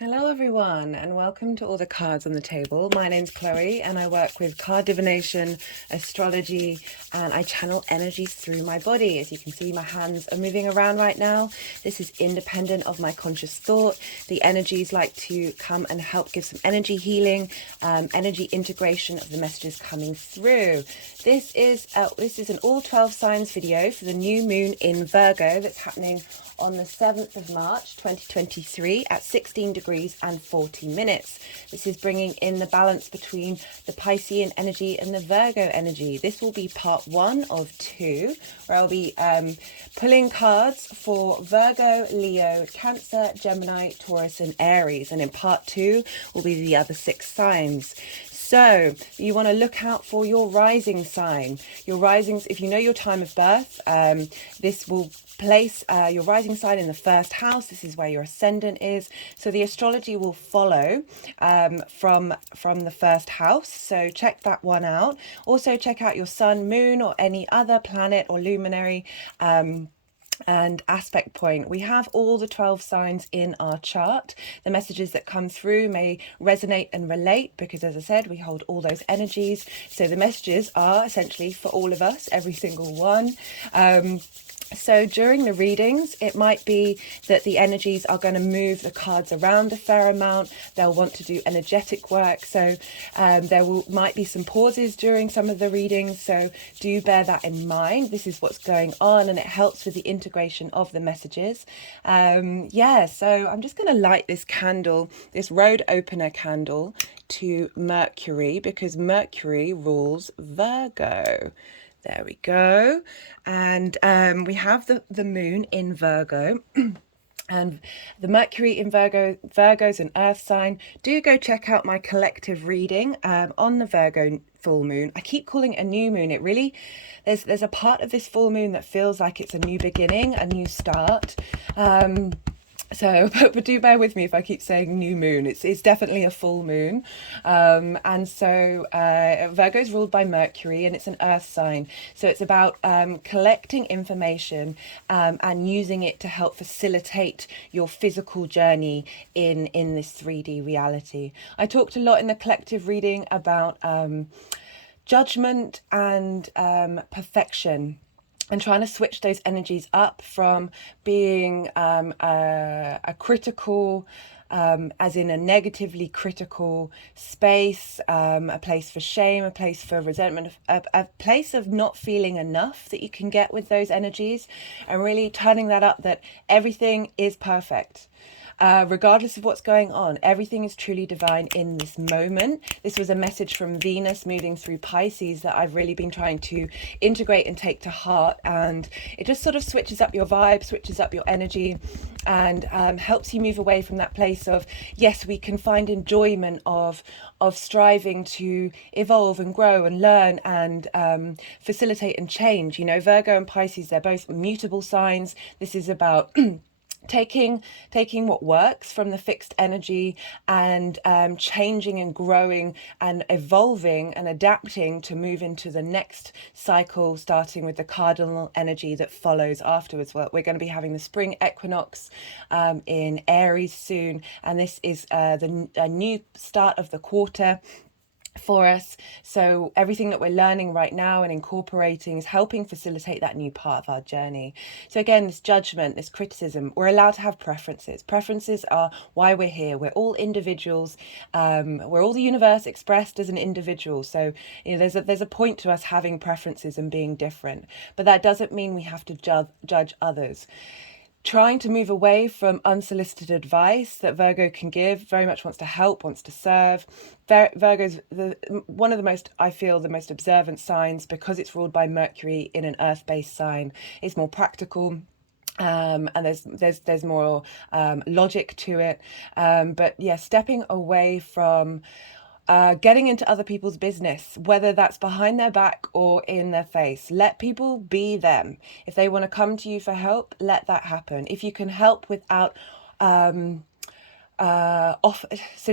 Hello everyone and welcome to all the cards on the table. My name's Chloe and I work with card divination, astrology, and I channel energies through my body. As you can see, my hands are moving around right now. This is independent of my conscious thought. The energies like to come and help give some energy healing, energy integration of the messages coming through. This is an all 12 signs video for the new moon in Virgo that's happening on the 7th of March 2023 at 16 degrees and 40 minutes. This is bringing in the balance between the Piscean energy and the Virgo energy. This will be part 1 of 2, where I'll be pulling cards for Virgo, Leo, Cancer, Gemini, Taurus and Aries, and in part 2 will be the other 6 signs. So you want to look out for your rising sign. Your risings, if you know your time of birth, this will place your rising sign in the first house. This is where your ascendant is. So the astrology will follow from the first house. So check that one out. Also check out your sun, moon, or any other planet or luminary and aspect point. We have all the 12 signs in our chart. The messages that come through may resonate and relate because, as I said, we hold all those energies. So the messages are essentially for all of us, every single one. So during the readings, it might be that the energies are going to move the cards around a fair amount. They'll want to do energetic work. So might be some pauses during some of the readings. So do bear that in mind. This is what's going on and it helps with the integration of the messages. So I'm just going to light this candle, this road opener candle, to Mercury because Mercury rules Virgo. There we go. And we have the moon in Virgo. And the Mercury in Virgo's an earth sign. Do go check out my collective reading on the Virgo full moon. I keep calling it a new moon. It really, there's a part of this full moon that feels like it's a new beginning, a new start. But do bear with me if I keep saying new moon. It's definitely a full moon. Virgo is ruled by Mercury and it's an earth sign. So it's about collecting information and using it to help facilitate your physical journey in this 3D reality. I talked a lot in the collective reading about judgment and perfection, and trying to switch those energies up from being a critical, as in a negatively critical space, a place for shame, a place for resentment, a place of not feeling enough that you can get with those energies, and really turning that up that everything is perfect. Regardless of what's going on, everything is truly divine in this moment. This was a message from Venus moving through Pisces that I've really been trying to integrate and take to heart, and it just sort of switches up your vibe, switches up your energy, and helps you move away from that place of, yes, we can find enjoyment of striving to evolve and grow and learn and facilitate and change. You know, Virgo and Pisces, they're both mutable signs. This is about taking what works from the fixed energy and changing and growing and evolving and adapting to move into the next cycle, starting with the cardinal energy that follows afterwards. Well, we're going to be having the spring equinox in Aries soon, and this is a new start of the quarter for us. So everything that we're learning right now and incorporating is helping facilitate that new part of our journey. So again, this judgment, this criticism, we're allowed to have preferences. Preferences are why we're here. We're all individuals. We're all the universe expressed as an individual. So you know, there's a point to us having preferences and being different, but that doesn't mean we have to judge others. Trying to move away from unsolicited advice that Virgo can give, very much wants to help, wants to serve. Virgo's one of the most, I feel, the most observant signs because it's ruled by Mercury in an earth-based sign. It's more practical. And there's more logic to it. But yeah, stepping away from getting into other people's business, whether that's behind their back or in their face. Let people be them. If they want to come to you for help, let that happen. If you can help without so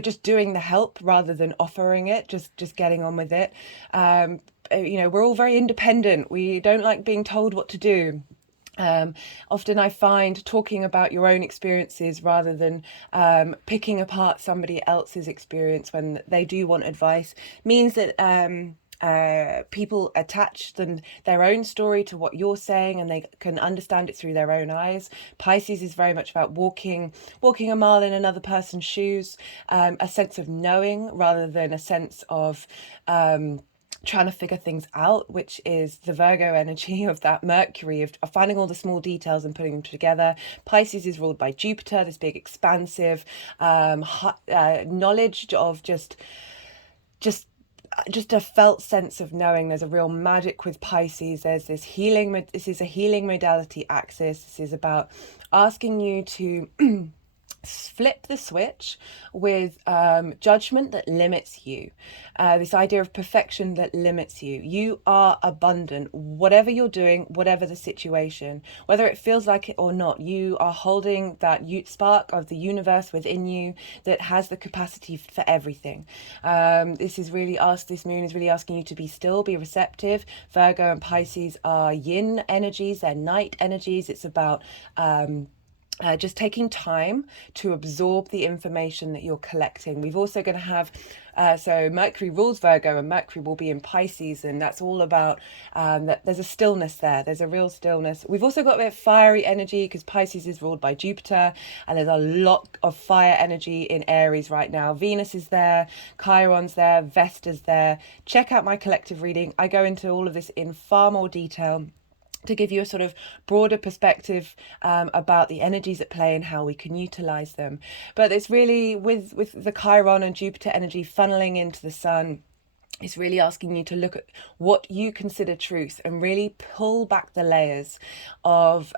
just doing the help rather than offering it, just getting on with it. You know, we're all very independent. We don't like being told what to do. Often I find talking about your own experiences rather than picking apart somebody else's experience when they do want advice means that people attach their own story to what you're saying, and they can understand it through their own eyes. Pisces is very much about walking a mile in another person's shoes, a sense of knowing rather than a sense of trying to figure things out, which is the Virgo energy of that Mercury of finding all the small details and putting them together. Pisces is ruled by Jupiter, this big expansive knowledge of just a felt sense of knowing. There's a real magic with Pisces. There's this healing. This is a healing modality axis. This is about asking you to flip the switch with judgment that limits you, this idea of perfection that limits you. You are abundant, whatever you're doing, whatever the situation, whether it feels like it or not. You are holding that spark of the universe within you that has the capacity for everything. This moon is really asking you to be still, be receptive. Virgo and Pisces are yin energies, they're night energies. It's about just taking time to absorb the information that you're collecting. We've also going to have, so Mercury rules Virgo and Mercury will be in Pisces, and that's all about that there's a stillness there. There's a real stillness. We've also got a bit of fiery energy because Pisces is ruled by Jupiter, and there's a lot of fire energy in Aries right now. Venus is there, Chiron's there, Vesta's there. Check out my collective reading. I go into all of this in far more detail to give you a sort of broader perspective about the energies at play and how we can utilize them. But it's really with the Chiron and Jupiter energy funneling into the sun, it's really asking you to look at what you consider truth and really pull back the layers of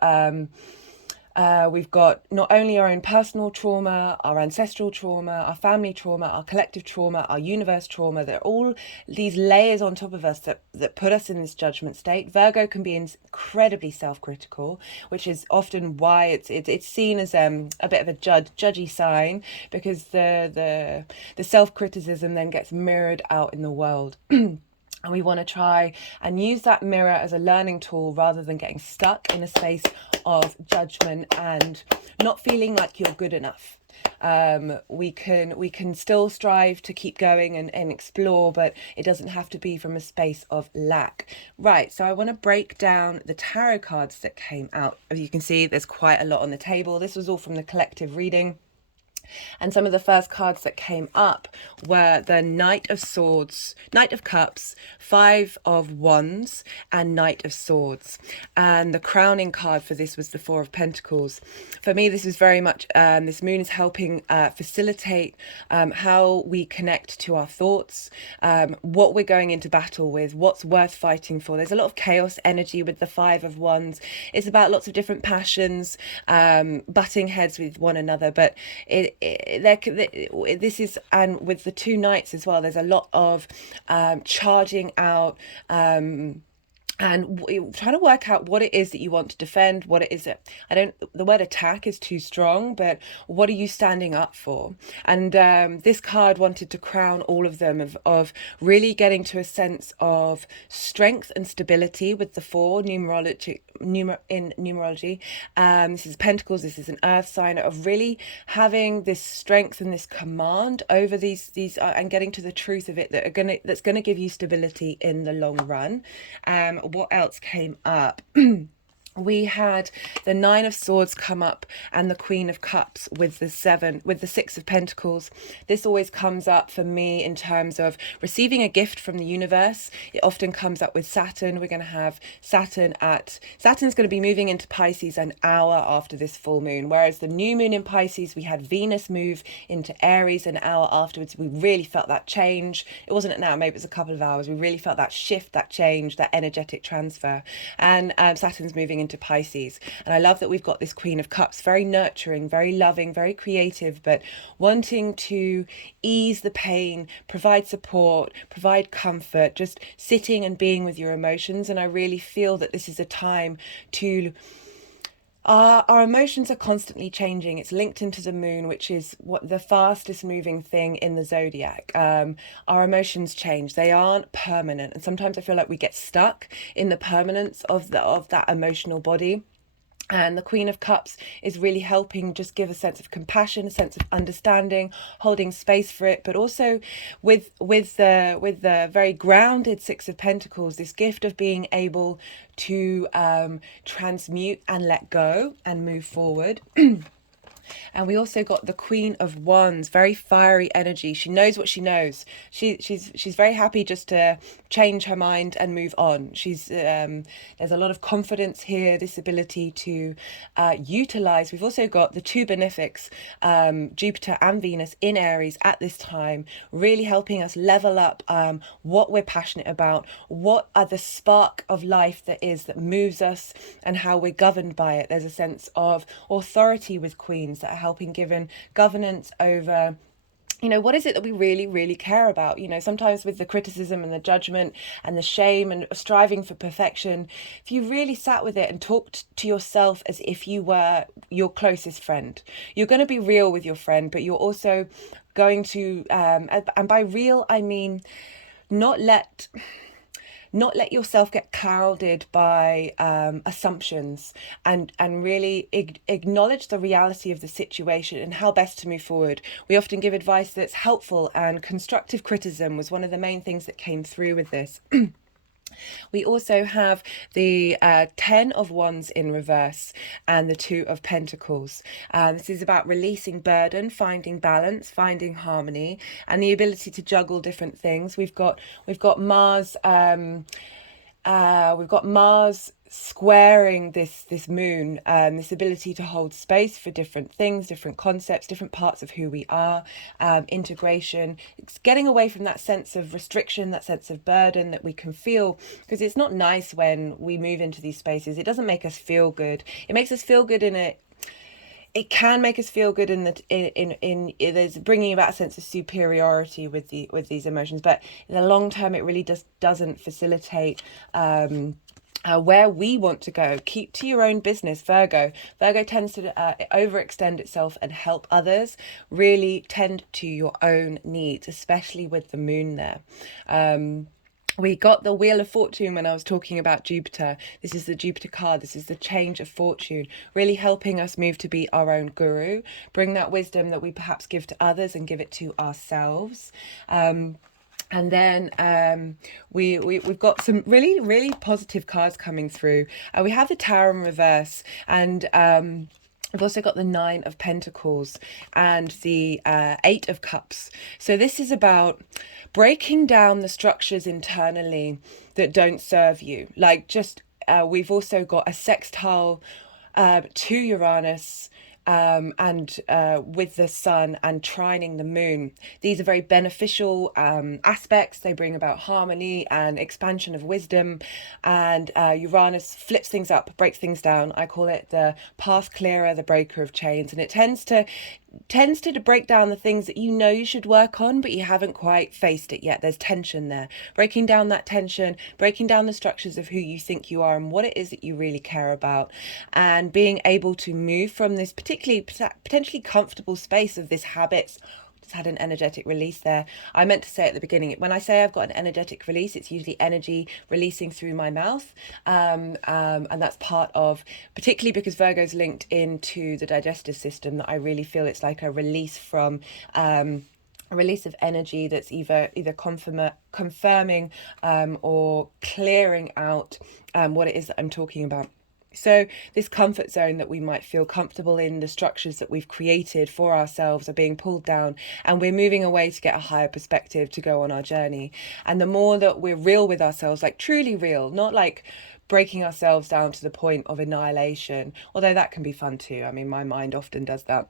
we've got not only our own personal trauma, our ancestral trauma, our family trauma, our collective trauma, our universe trauma. They're all these layers on top of us that put us in this judgment state. Virgo can be incredibly self-critical, which is often why it's seen as a bit of a judgy sign, because the self-criticism then gets mirrored out in the world. And we want to try and use that mirror as a learning tool rather than getting stuck in a space of judgment and not feeling like you're good enough. We can still strive to keep going and explore, but it doesn't have to be from a space of lack. Right, so I want to break down the tarot cards that came out. As you can see, there's quite a lot on the table. This was all from the collective reading. And some of the first cards that came up were the Knight of Swords, Knight of Cups, Five of Wands, and Knight of Swords. And the crowning card for this was the Four of Pentacles. For me, this is very much, this moon is helping facilitate how we connect to our thoughts, what we're going into battle with, what's worth fighting for. There's a lot of chaos energy with the Five of Wands. It's about lots of different passions, butting heads with one another, but this is, and with the two knights as well, there's a lot of charging out, and trying to work out what it is that you want to defend, what it is that, the word attack is too strong, but what are you standing up for? And this card wanted to crown all of them of really getting to a sense of strength and stability with the four in numerology. This is Pentacles, this is an earth sign, of really having this strength and this command over these and getting to the truth of it that's gonna give you stability in the long run. What else came up? We had the Nine of Swords come up and the Queen of Cups with the Six of Pentacles. This always comes up for me in terms of receiving a gift from the universe. It often comes up with Saturn. We're going to have Saturn's going to be moving into Pisces an hour after this full moon, whereas the new moon in Pisces, we had Venus move into Aries an hour afterwards. We really felt that change. It wasn't an hour, maybe it was a couple of hours. We really felt that shift, that change, that energetic transfer. And Saturn's moving into Pisces, and I love that we've got this Queen of Cups, very nurturing, very loving, very creative, but wanting to ease the pain, provide support, provide comfort, just sitting and being with your emotions. And I really feel that this is a time to our emotions are constantly changing. It's linked into the moon, which is what the fastest moving thing in the zodiac. Our emotions change. They aren't permanent. And sometimes I feel like we get stuck in the permanence of that emotional body. And the Queen of Cups is really helping just give a sense of compassion, a sense of understanding, holding space for it, but also with the very grounded Six of Pentacles, this gift of being able to transmute and let go and move forward. And we also got the Queen of Wands, very fiery energy. She knows what she knows. She's very happy just to change her mind and move on. There's a lot of confidence here, this ability to utilize. We've also got the two benefics, Jupiter and Venus in Aries at this time, really helping us level up what we're passionate about, what are the spark of life that moves us, and how we're governed by it. There's a sense of authority with queens that are helping given governance over, what is it that we really, really care about? Sometimes with the criticism and the judgment and the shame and striving for perfection, if you really sat with it and talked to yourself as if you were your closest friend, you're going to be real with your friend, but you're also going to, and by real, I mean, not let yourself get clouded by assumptions, and really acknowledge the reality of the situation and how best to move forward. We often give advice that's helpful, and constructive criticism was one of the main things that came through with this. We also have the Ten of Wands in reverse and the Two of Pentacles. This is about releasing burden, finding balance, finding harmony, and the ability to juggle different things. We've got Mars. We've got Mars squaring this moon, this ability to hold space for different things, different concepts, different parts of who we are, integration. It's getting away from that sense of restriction, that sense of burden that we can feel, because it's not nice when we move into these spaces. It doesn't make us feel good. It makes us feel good it can make us feel good in there's bringing about a sense of superiority with these emotions, but in the long term it really just doesn't facilitate where we want to go. Keep to your own business, Virgo. Virgo tends to overextend itself and help others. Really tend to your own needs, especially with the moon there. We got the Wheel of Fortune when I was talking about Jupiter. This is the Jupiter card. This is the change of fortune, really helping us move to be our own guru, bring that wisdom that we perhaps give to others and give it to ourselves. And then we've got some really, really positive cards coming through. We have the Tower in reverse, and we've also got the Nine of Pentacles and the Eight of Cups. So this is about breaking down the structures internally that don't serve you. We've also got a sextile to Uranus, and with the sun and trining the moon. These are very beneficial aspects. They bring about harmony and expansion of wisdom, and Uranus flips things up, breaks things down. I call it the path clearer, the breaker of chains, and it tends to break down the things that you should work on, but you haven't quite faced it yet. There's tension there. Breaking down that tension, breaking down the structures of who you think you are and what it is that you really care about, and being able to move from this potentially comfortable space of this habits. Just had an energetic release there. I meant to say at the beginning, when I say I've got an energetic release, it's usually energy releasing through my mouth, and that's part of, particularly because Virgo's linked into the digestive system, that I really feel it's like a release from a release of energy that's either confirming or clearing out what it is that I'm talking about. So this comfort zone that we might feel comfortable in, the structures that we've created for ourselves are being pulled down, and we're moving away to get a higher perspective to go on our journey. And the more that we're real with ourselves, like truly real, not like breaking ourselves down to the point of annihilation, although that can be fun too. I mean, my mind often does that.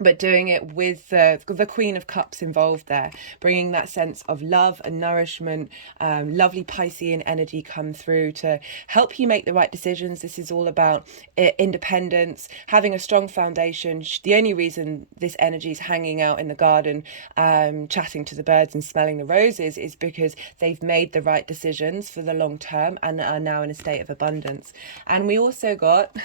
But doing it with the Queen of Cups involved there, bringing that sense of love and nourishment, lovely Piscean energy come through to help you make the right decisions. This is all about independence, having a strong foundation. The only reason this energy is hanging out in the garden, chatting to the birds and smelling the roses, is because they've made the right decisions for the long term and are now in a state of abundance. And we also got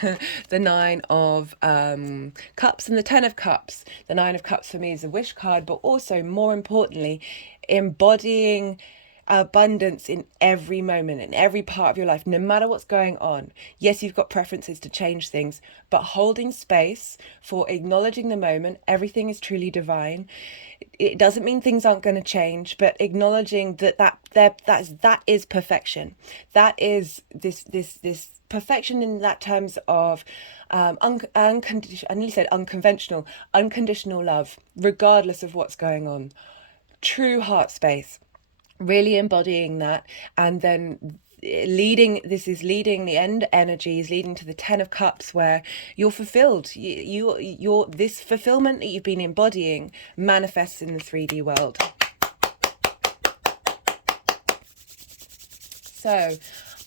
the Nine of Cups and the Ten of Cups. The Nine of Cups for me is a wish card, but also more importantly, embodying abundance in every moment, in every part of your life, no matter what's going on. Yes, you've got preferences to change things, but holding space for acknowledging the moment, everything is truly divine. It doesn't mean things aren't going to change, but acknowledging that is perfection. That is this perfection in that terms of unconditional, I nearly said unconventional, unconditional love, regardless of what's going on. True heart space, really embodying that. And then leading the end energies, leading to the 10 of Cups, where you're fulfilled. You're this fulfillment that you've been embodying manifests in the 3D world. So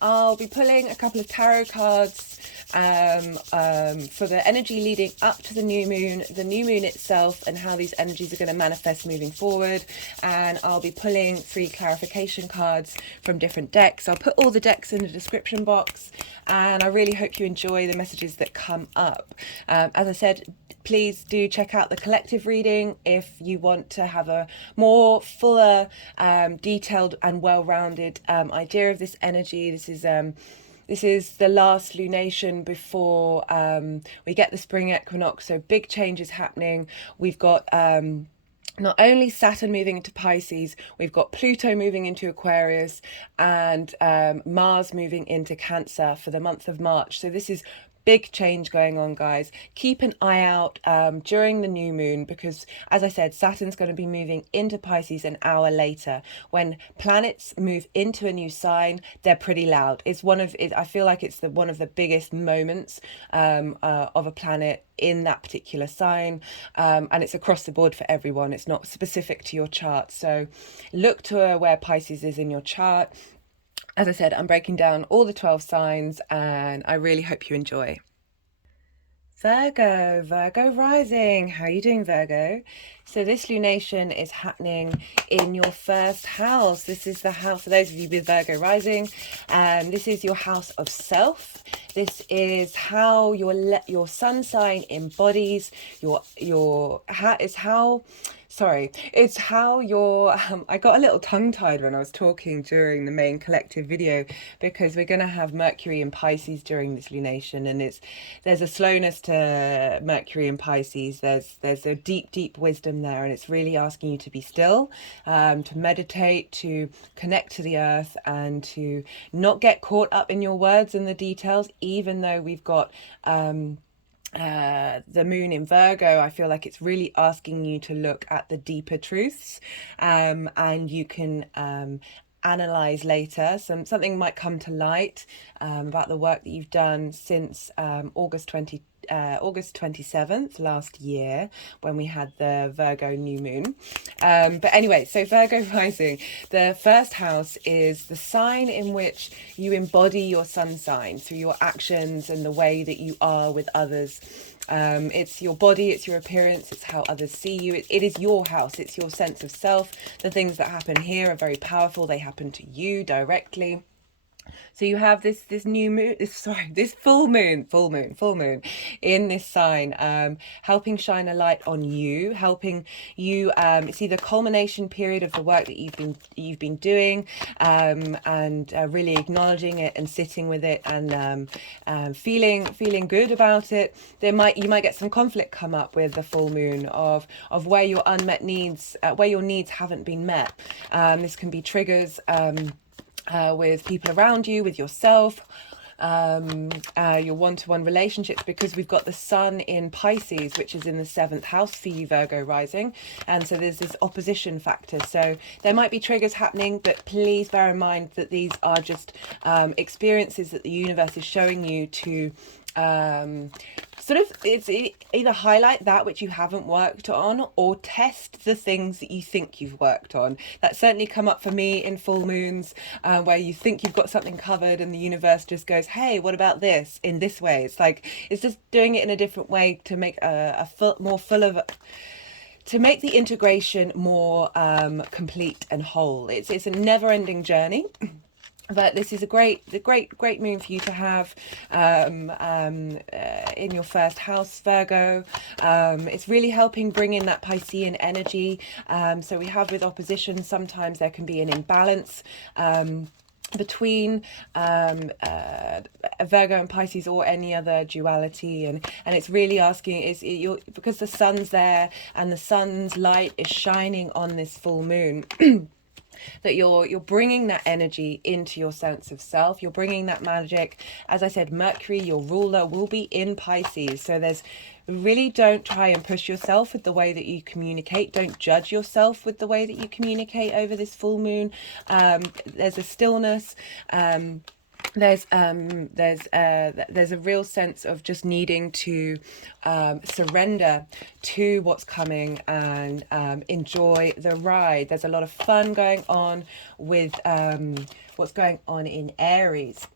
I'll be pulling a couple of tarot cards for the energy leading up to the new moon itself, and how these energies are going to manifest moving forward. And I'll be pulling 3 clarification cards from different decks. I'll put all the decks in the description box, and I really hope you enjoy the messages that come up. As I said, please do check out the collective reading if you want to have a more fuller, detailed and well-rounded idea of this energy. This is the last lunation before we get the spring equinox, so big changes happening. We've got not only Saturn moving into Pisces, we've got Pluto moving into Aquarius, and Mars moving into Cancer for the month of March. So this is big change going on, guys. Keep an eye out during the new moon, because as I said, Saturn's going to be moving into Pisces an hour later. When planets move into a new sign, they're pretty loud. It's one of it, I feel like it's one of the biggest moments of a planet in that particular sign, and it's across the board for everyone. It's not specific to your chart, so look to where Pisces is in your chart. As I said, I'm breaking down all the 12 signs, and I really hope you enjoy. Virgo rising. How are you doing, Virgo? So this lunation is happening in your first house. This is the house, for those of you with Virgo rising, this is your house of self. This is how your sun sign embodies it's how your I got a little tongue-tied when I was talking during the main collective video, because we're going to have Mercury in Pisces during this lunation, and there's a slowness to Mercury in Pisces. There's a deep wisdom there, and it's really asking you to be still, to meditate, to connect to the earth, and to not get caught up in your words and the details. Even though we've got the moon in Virgo, I feel like it's really asking you to look at the deeper truths, and you can analyze later. Something might come to light about the work that you've done since August 27th last year, when we had the Virgo new moon. But anyway, so Virgo rising, the first house is the sign in which you embody your sun sign through your actions and the way that you are with others. It's your body, it's your appearance, it's how others see you. It is your house, it's your sense of self. The things that happen here are very powerful. They happen to you directly. So you have this new moon, this full moon in this sign, helping shine a light on you, helping you see the culmination period of the work that you've been doing, and really acknowledging it and sitting with it, and feeling good about it. You might get some conflict come up with the full moon of where your unmet needs, where your needs haven't been met. This can be triggers with people around you, with yourself, your one-to-one relationships, because we've got the sun in Pisces, which is in the 7th house for you, Virgo rising, and so there's this opposition factor. So there might be triggers happening, but please bear in mind that these are just experiences that the universe is showing you to it's either highlight that which you haven't worked on, or test the things that you think you've worked on. That's certainly come up for me in full moons, where you think you've got something covered and the universe just goes, hey, what about this in this way? It's just doing it in a different way to make to make the integration more complete and whole. It's a never-ending journey. But this is a great moon for you to have in your first house, Virgo. It's really helping bring in that Piscean energy. So we have with opposition, sometimes there can be an imbalance between Virgo and Pisces, or any other duality, and it's really asking, because the sun's there and the sun's light is shining on this full moon. That you're bringing that energy into your sense of self. You're bringing that magic. As I said, Mercury, your ruler, will be in Pisces. So really don't try and push yourself with the way that you communicate. Don't judge yourself with the way that you communicate over this full moon. There's a stillness. There's a real sense of just needing to surrender to what's coming and enjoy the ride. There's a lot of fun going on with what's going on in Aries.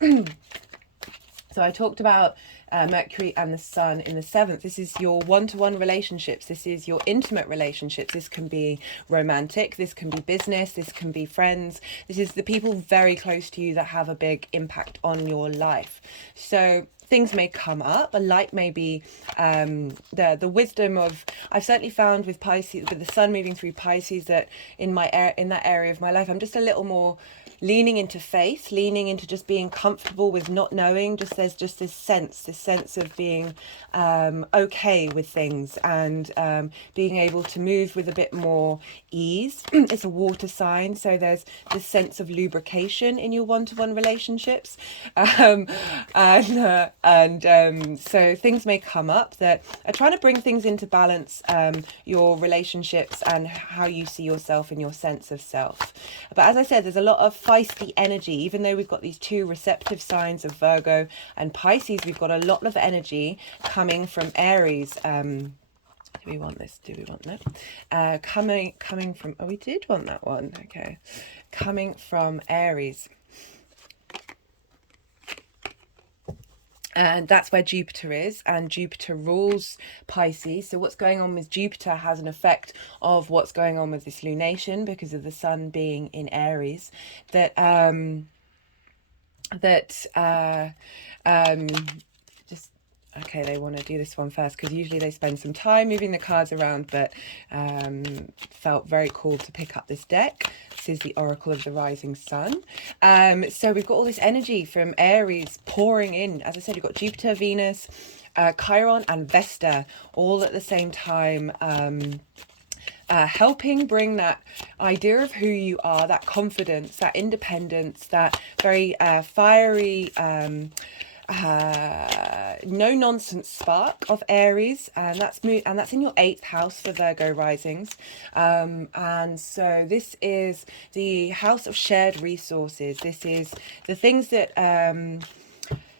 So I talked about Mercury and the Sun in the 7th. This is your one-to-one relationships. This is your intimate relationships. This can be romantic. This can be business. This can be friends. This is the people very close to you that have a big impact on your life. So things may come up. A light may be the wisdom of. I've certainly found with Pisces, with the Sun moving through Pisces, that in that area of my life, I'm just a little more leaning into faith, leaning into just being comfortable with not knowing. There's just this sense of being okay with things, and being able to move with a bit more ease. It's a water sign, so there's this sense of lubrication in your one-to-one relationships, and so things may come up that are trying to bring things into balance, your relationships and how you see yourself and your sense of self. But as I said, there's a lot of feisty energy. Even though we've got these two receptive signs of Virgo and Pisces, we've got a lot of energy coming from Aries. Do we want this? Do we want that? Coming from, oh, we did want that one. Okay. Coming from Aries. And that's where Jupiter is, and Jupiter rules Pisces. So what's going on with Jupiter has an effect of what's going on with this lunation, because of the Sun being in Aries. Okay, they want to do this one first, because usually they spend some time moving the cards around, but felt very cool to pick up this deck. This is the Oracle of the Rising Sun. So we've got all this energy from Aries pouring in. As I said, you've got Jupiter, Venus, Chiron and Vesta all at the same time, helping bring that idea of who you are, that confidence, that independence, that very fiery, no nonsense spark of Aries, and that's in your 8th house for Virgo risings, and so this is the house of shared resources. This is the things that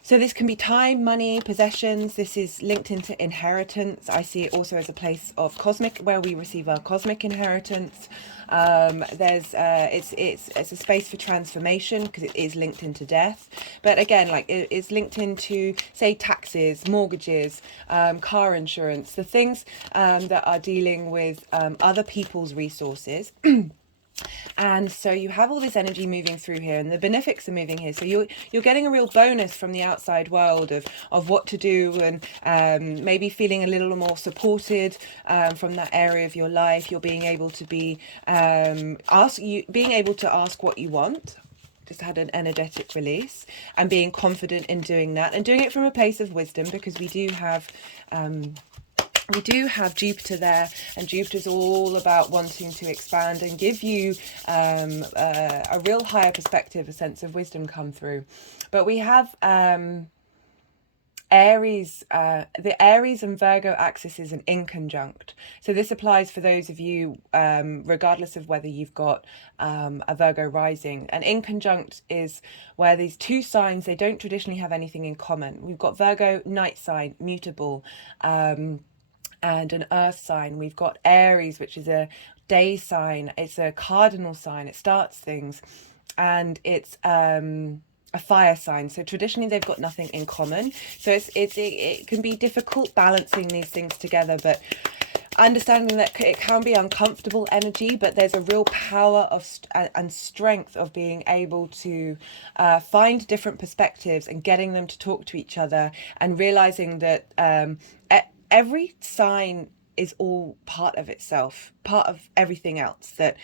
so this can be time, money, possessions. This is linked into inheritance. I see it also as a place of cosmic, where we receive our cosmic inheritance. It's a space for transformation, because it is linked into death. But again, like, it's linked into, say, taxes, mortgages, car insurance, the things that are dealing with other people's resources. And so you have all this energy moving through here, and the benefics are moving here. So you're getting a real bonus from the outside world of what to do, and maybe feeling a little more supported from that area of your life. You're being able to being able to ask what you want. Just had an energetic release, and being confident in doing that, and doing it from a place of wisdom, because we do have Jupiter there, and Jupiter's all about wanting to expand and give you a real higher perspective, a sense of wisdom come through. But we have Aries, the Aries and Virgo axis is an inconjunct. So this applies for those of you, regardless of whether you've got a Virgo rising. An inconjunct is where these two signs, they don't traditionally have anything in common. We've got Virgo, night sign, mutable, and an earth sign. We've got Aries, which is a day sign. It's a cardinal sign. It starts things, and it's a fire sign. So traditionally they've got nothing in common. So it can be difficult balancing these things together. But understanding that it can be uncomfortable energy, but there's a real power of and strength of being able to find different perspectives and getting them to talk to each other, and realizing that every sign is all part of itself, part of everything else, that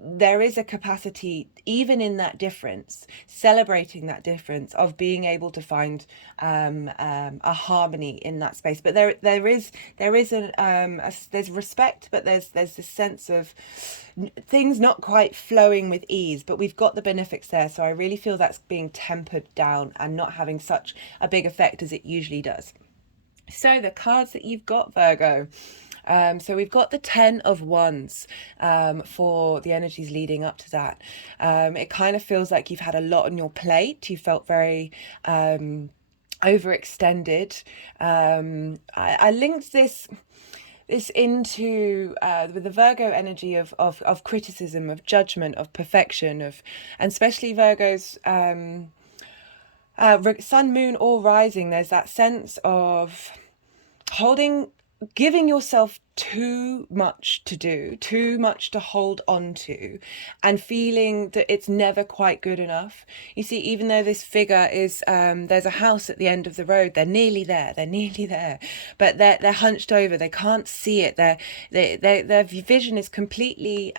there is a capacity, even in that difference, celebrating that difference, of being able to find a harmony in that space. But there's respect, but there's this sense of things not quite flowing with ease. But we've got the benefics there, so I really feel that's being tempered down and not having such a big effect as it usually does. So the cards that you've got, Virgo. So we've got the 10 of Wands for the energies leading up to that. It kind of feels like you've had a lot on your plate. You felt very overextended. I linked this into with the Virgo energy of criticism, of judgment, of perfection, and especially Virgo's sun, moon, or rising. There's that sense of giving yourself too much to do, too much to hold on to, and feeling that it's never quite good enough. You see, even though this figure is, there's a house at the end of the road, they're nearly there, but they're hunched over, they can't see it, their vision is completely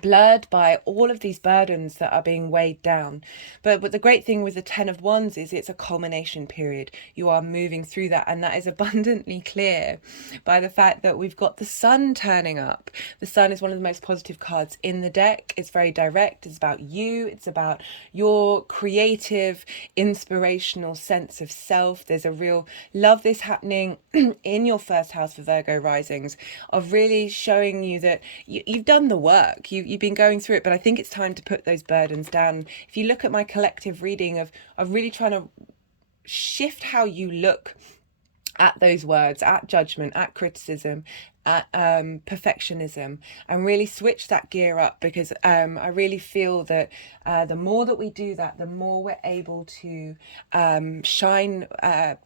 blurred by all of these burdens that are being weighed down. But the great thing with the 10 of Wands is it's a culmination period. You are moving through that, and that is abundantly clear by the fact that we've got the sun turning up. The sun is one of the most positive cards in the deck. It's very direct. It's about you. It's about your creative, inspirational sense of self. There's a real love this happening in your first house for Virgo risings, of really showing you that you've done the work. You've been going through it, but I think it's time to put those burdens down. If you look at my collective reading of really trying to shift how you look at those words, at judgment, at criticism, at perfectionism, and really switch that gear up, because I really feel that the more that we do that, the more we're able to shine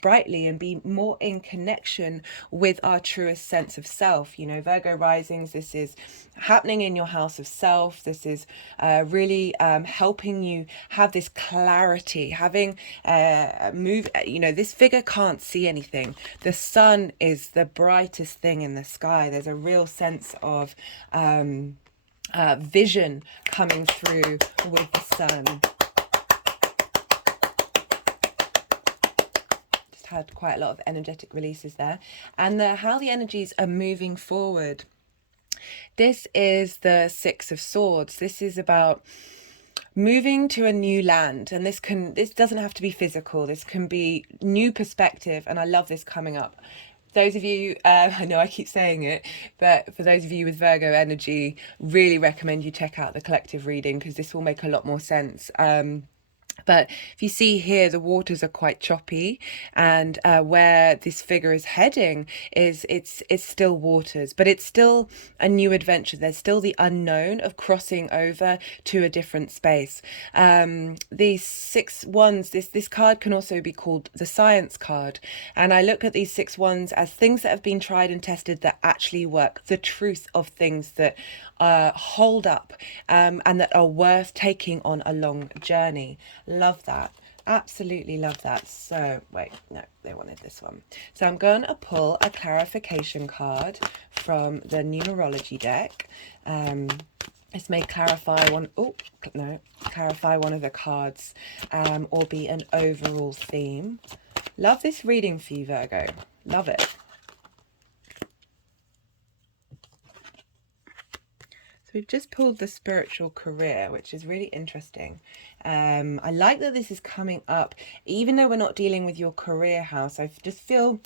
brightly and be more in connection with our truest sense of self. You know, Virgo risings, this is happening in your house of self. This is really helping you have this clarity, having this figure can't see anything. The sun is the brightest thing in the sky. There's a real sense of vision coming through with the sun. Just had quite a lot of energetic releases there. And how the energies are moving forward. This is the 6 of Swords. This is about moving to a new land, and this doesn't have to be physical. This can be new perspective, and I love this coming up. Those of you, I know I keep saying it, but for those of you with Virgo energy, really recommend you check out the collective reading, because this will make a lot more sense. But if you see here, the waters are quite choppy, and where this figure is heading it's still waters, but it's still a new adventure. There's still the unknown of crossing over to a different space. These 6 wands, this card can also be called the science card, and I look at these 6 wands as things that have been tried and tested that actually work, the truth of things that hold up, and that are worth taking on a long journey. Love that. Absolutely love that. So wait, no, they wanted this one. So I'm going to pull a clarification card from the Numerology deck. This may clarify clarify one of the cards, or be an overall theme. Love this reading for you, Virgo. Love it. We've just pulled the spiritual career, which is really interesting. I like that this is coming up, even though we're not dealing with your career house. I just feel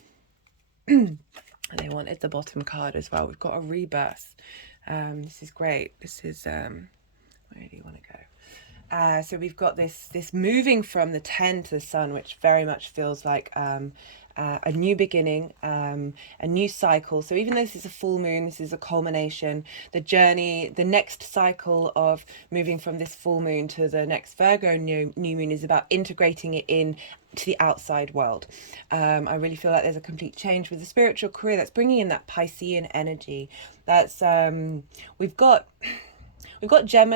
they wanted the bottom card as well. We've got a rebirth. This is great. This is where do you want to go? So we've got this moving from the 10 to the sun, which very much feels like a new beginning, a new cycle. So even though this is a full moon, this is a culmination, the journey, the next cycle of moving from this full moon to the next Virgo new moon is about integrating it in to the outside world. I really feel like there's a complete change with the spiritual career that's bringing in that Piscean energy. That's we've got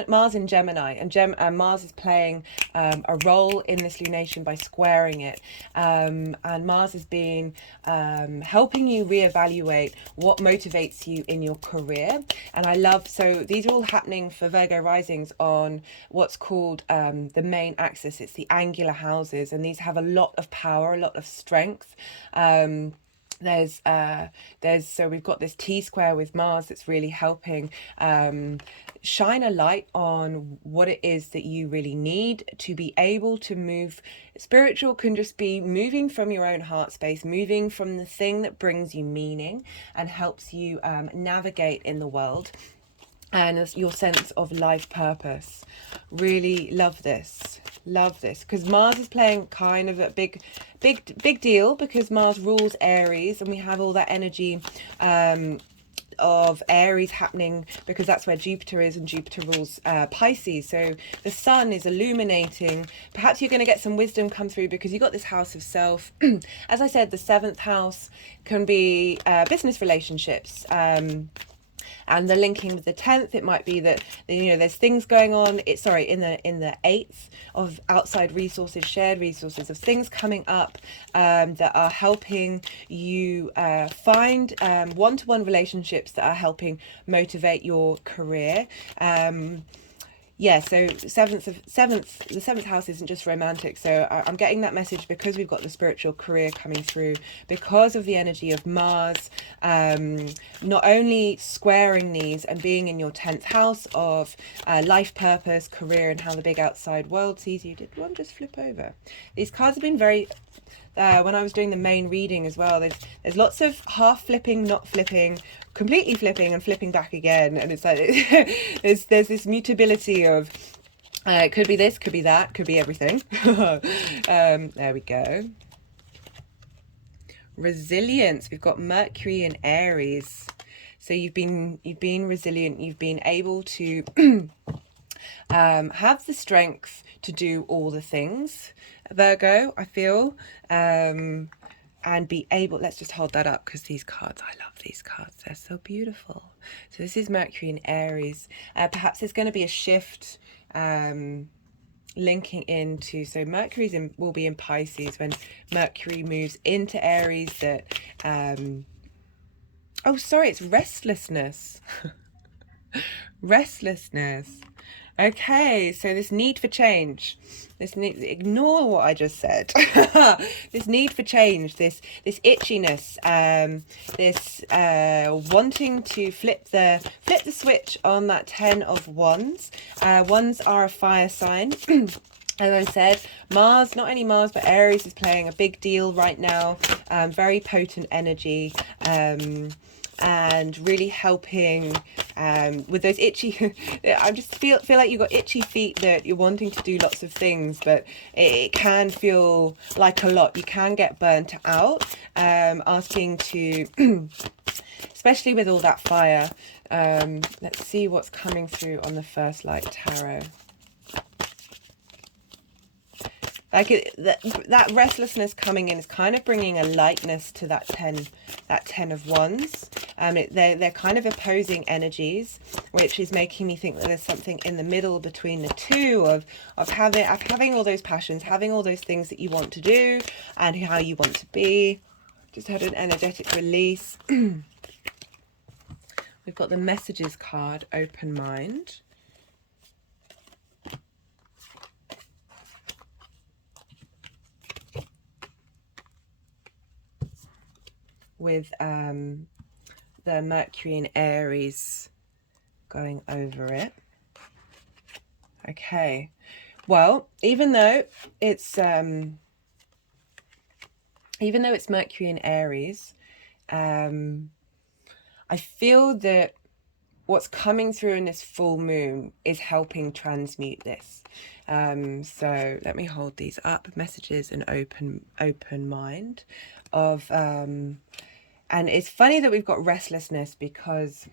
Mars in Gemini, and Mars is playing a role in this lunation by squaring it. And Mars has been helping you reevaluate what motivates you in your career. And I love, so these are all happening for Virgo risings on what's called the main axis. It's the angular houses, and these have a lot of power, a lot of strength. So we've got this T square with Mars that's really helping shine a light on what it is that you really need to be able to move. Spiritual can just be moving from your own heart space, moving from the thing that brings you meaning and helps you navigate in the world, and your sense of life purpose. Really love this because Mars is playing kind of a big deal, because Mars rules Aries, and we have all that energy of Aries happening because that's where Jupiter is, and Jupiter rules Pisces. So the sun is illuminating. Perhaps you're going to get some wisdom come through because you got this house of self. As I said, the 7th house can be business relationships, and the linking with the 10th, it might be that, you know, there's things going on. In the 8th of outside resources, shared resources, of things coming up that are helping you find one-to-one relationships that are helping motivate your career. So the 7th house isn't just romantic. So I'm getting that message because we've got the spiritual career coming through, because of the energy of Mars, not only squaring these and being in your 10th house of life purpose, career, and how the big outside world sees you. Did one just flip over? These cards have been very, when I was doing the main reading as well, there's lots of half flipping, not flipping, completely flipping, and flipping back again, and it's like there's this mutability of it could be this, could be that, could be everything. There we go. Resilience. We've got Mercury in Aries, so you've been resilient. You've been able to have the strength to do all the things, Virgo, I feel, and be able, let's just hold that up because these cards, I love these cards, they're so beautiful. So this is Mercury in Aries. Perhaps there's going to be a shift linking into, so Mercury will be in Pisces when Mercury moves into Aries. That it's restlessness. Restlessness. Okay, so this need for change, ignore what I just said. This need for change, this itchiness, this wanting to flip the switch on that 10 of Wands. Wands are a fire sign. As I said, Mars, not only Mars, but Aries is playing a big deal right now. Very potent energy. And really helping with those itchy I just feel like you've got itchy feet, that you're wanting to do lots of things, but it can feel like a lot. You can get burnt out, asking to especially with all that fire. Let's see what's coming through on the First Light Tarot. Like that restlessness coming in is kind of bringing a lightness to that 10 of Wands. They're kind of opposing energies, which is making me think that there's something in the middle between the two of having all those passions, having all those things that you want to do and how you want to be. Just had an energetic release. We've got the Messages card, Open Mind. With the Mercury in Aries going over it. Okay, well, even though it's Mercury in Aries, I feel that what's coming through in this full moon is helping transmute this. So let me hold these up. Messages and open mind. of, and it's funny that we've got restlessness because,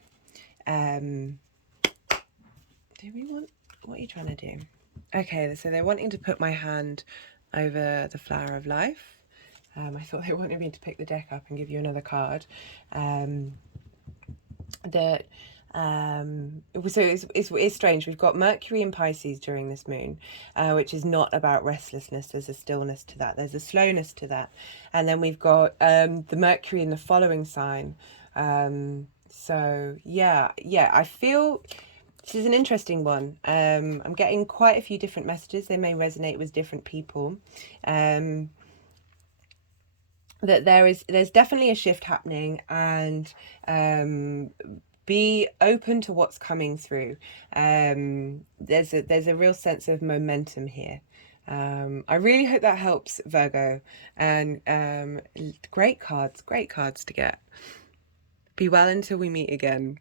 do we want, what are you trying to do? Okay, so they're wanting to put my hand over the flower of life. I thought they wanted me to pick the deck up and give you another card. So it's strange. We've got Mercury in Pisces during this moon, which is not about restlessness. There's a stillness to that. There's a slowness to that. And then we've got the Mercury in the following sign. So yeah, I feel this is an interesting one. I'm getting quite a few different messages. They may resonate with different people. That there's definitely a shift happening, and be open to what's coming through. There's a real sense of momentum here. I really hope that helps, Virgo. And great cards to get. Be well until we meet again.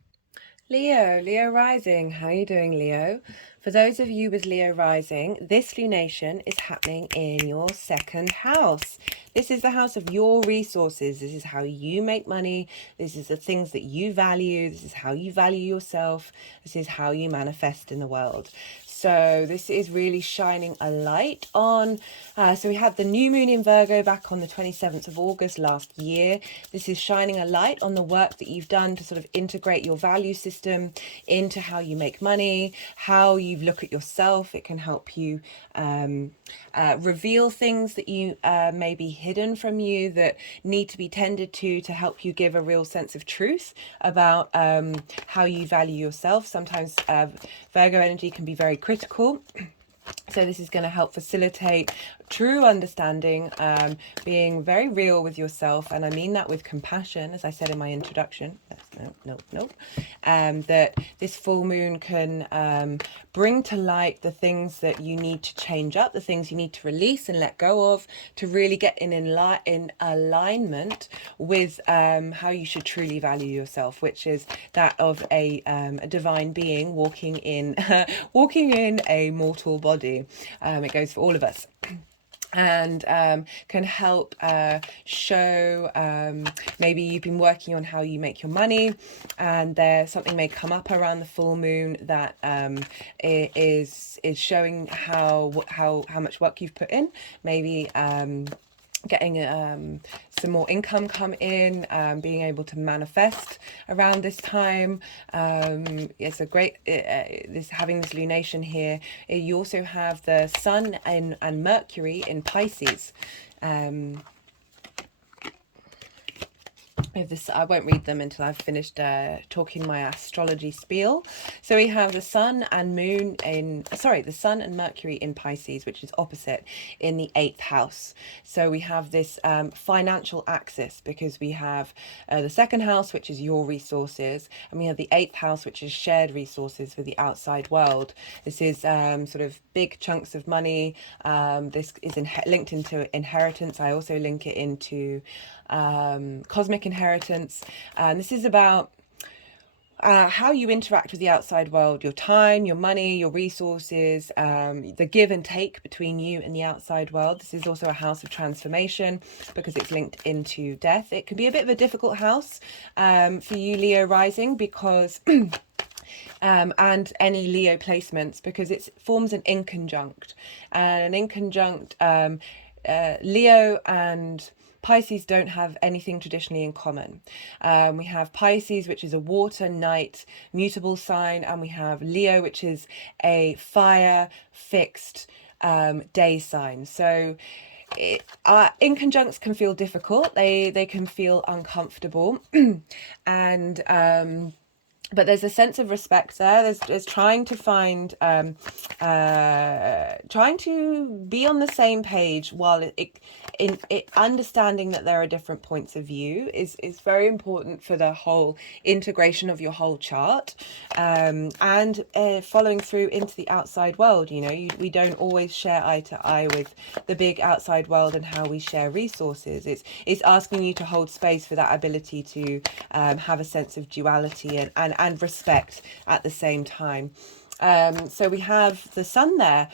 Leo rising. How are you doing, Leo? For those of you with Leo rising, this lunation is happening in your second house. This is the house of your resources. This is how you make money. This is the things that you value. This is how you value yourself. This is how you manifest in the world. So this is really shining a light on, so we had the new moon in Virgo back on the 27th of August last year. This is shining a light on the work that you've done to sort of integrate your value system into how you make money, how you look at yourself. It can help you reveal things that you may be hidden from you that need to be tended to help you give a real sense of truth about how you value yourself. Sometimes Virgo energy can be very critical. So this is going to help facilitate true understanding, being very real with yourself. And I mean that with compassion, as I said in my introduction. That this full moon can bring to light the things that you need to change up, the things you need to release and let go of, to really get in alignment with how you should truly value yourself, which is that of a divine being walking in a mortal body. It goes for all of us. And can help show, maybe you've been working on how you make your money, and something may come up around the full moon that is showing how much work you've put in. Maybe getting some more income come in, being able to manifest around this time. It's a great having this lunation here. You also have the Sun and Mercury in Pisces. I won't read them until I've finished talking my astrology spiel. So we have the Sun and Mercury in Pisces, which is opposite in the 8th house. So we have this financial axis, because we have the 2nd house, which is your resources, and we have the 8th house, which is shared resources with the outside world. This is sort of big chunks of money. This is linked into inheritance. I also link it into cosmic inheritance. This is about how you interact with the outside world, your time, your money, your resources, the give and take between you and the outside world. This is also a house of transformation because it's linked into death. It can be a bit of a difficult house for you, Leo rising, because and any Leo placements, because it forms an inconjunct. And an inconjunct, Leo and Pisces don't have anything traditionally in common. We have Pisces, which is a water, night, mutable sign, and we have Leo, which is a fire, fixed day sign. So inconjuncts can feel difficult. They can feel uncomfortable, and but there's a sense of respect there. There's trying to find, trying to be on the same page, while understanding that there are different points of view is very important for the whole integration of your whole chart, and following through into the outside world. You know, we don't always share eye to eye with the big outside world and how we share resources. It's asking you to hold space for that ability to have a sense of duality and respect at the same time. So we have the sun there,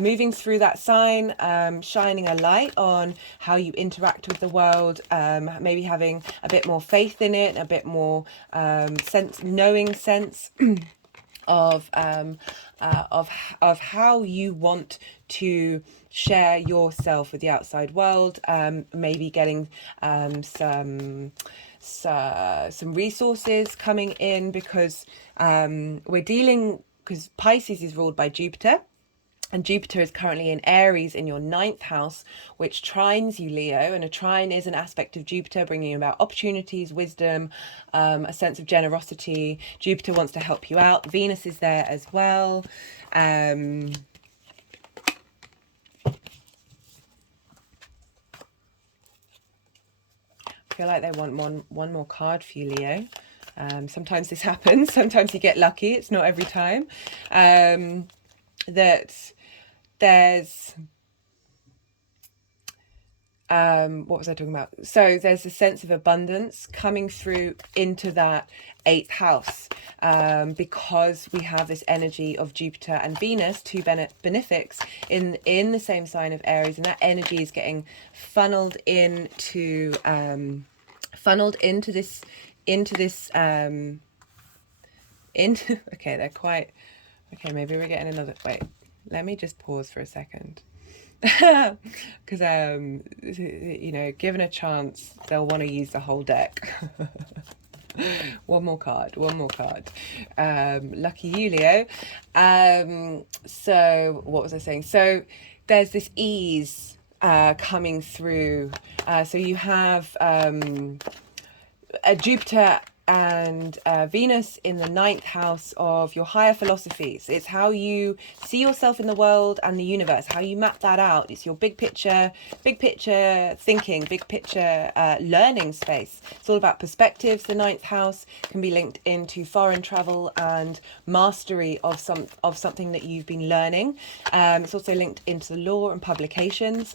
moving through that sign, shining a light on how you interact with the world, maybe having a bit more faith in it, a bit more knowing sense of how you want to share yourself with the outside world, maybe getting some resources coming in, because because Pisces is ruled by Jupiter. And Jupiter is currently in Aries in your 9th house, which trines you, Leo. And a trine is an aspect of Jupiter bringing about opportunities, wisdom, a sense of generosity. Jupiter wants to help you out. Venus is there as well. I feel like they want one more card for you, Leo. Sometimes this happens. Sometimes you get lucky. It's not every time. That there's what was I talking about? So there's a sense of abundance coming through into that 8th house, because we have this energy of Jupiter and Venus, two benefics in the same sign of Aries, and that energy is getting funneled into this okay, they're quite okay. Maybe we're getting another. Wait, let me just pause for a second. Because given a chance, they'll want to use the whole deck. one more card. Lucky you, Leo. So what was I saying? So there's this ease coming through. So you have a Jupiter and Venus in the 9th house of your higher philosophies. It's how you see yourself in the world and the universe, how you map that out. It's your big picture thinking, big picture learning space. It's all about perspectives. The 9th house can be linked into foreign travel and mastery of something that you've been learning. It's also linked into the law and publications.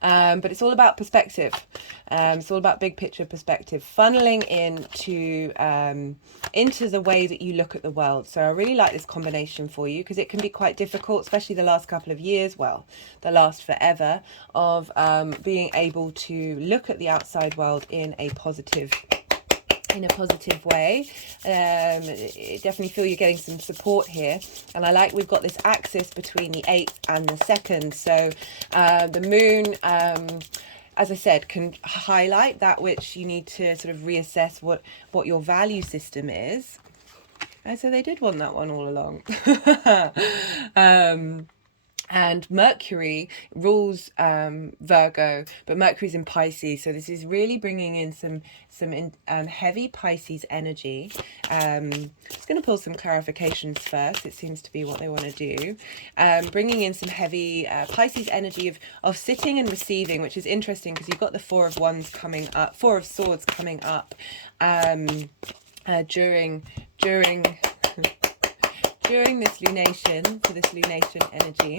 But it's all about perspective. It's all about big picture perspective, funneling into the way that you look at the world. So I really like this combination for you, because it can be quite difficult, especially the last couple of years, well, the last forever, of being able to look at the outside world in a positive way. Definitely feel you're getting some support here, and I like we've got this axis between the 8th and the 2nd. So the moon, as I said, can highlight that which you need to sort of reassess what your value system is. And so they did want that one all along. And Mercury rules Virgo, but Mercury's in Pisces, so this is really bringing in some heavy Pisces energy. Just going to pull some clarifications first. It seems to be what they want to do. Bringing in some heavy Pisces energy of sitting and receiving, which is interesting because you've got the Four of Swords coming up during this lunation, for this lunation energy.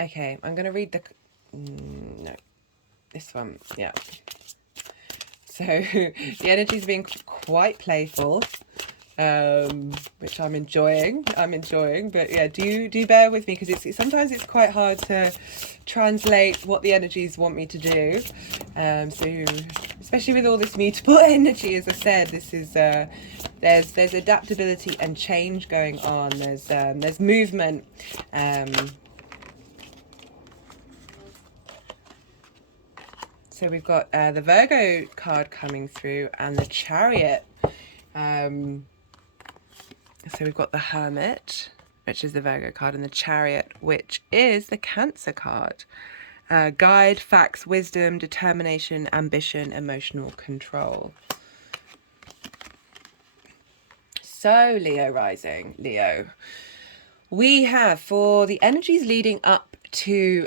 Okay, I'm going to read no, this one, yeah. So the energy's being quite playful, which I'm enjoying, but yeah, do bear with me, because sometimes it's quite hard to translate what the energies want me to do. So especially with all this mutable energy, as I said, this is there's adaptability and change going on. There's movement. So we've got the Virgo card coming through and the Chariot. So we've got the Hermit, which is the Virgo card, and the Chariot, which is the Cancer card. Guide, facts, wisdom, determination, ambition, emotional control. So Leo rising, Leo. We have, for the energies leading up to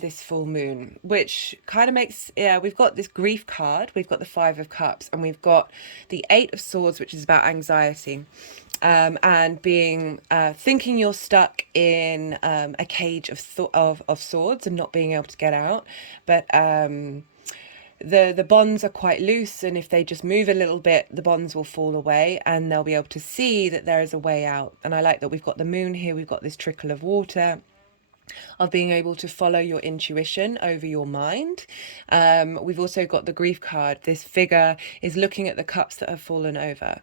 this full moon, which kind of makes, we've got this grief card, we've got the Five of Cups, and we've got the Eight of Swords, which is about anxiety. And being thinking you're stuck in a cage of swords and not being able to get out, but the bonds are quite loose, and if they just move a little bit, the bonds will fall away, and they'll be able to see that there is a way out. And I like that we've got the moon here, we've got this trickle of water, of being able to follow your intuition over your mind. We've also got the grief card. This figure is looking at the cups that have fallen over.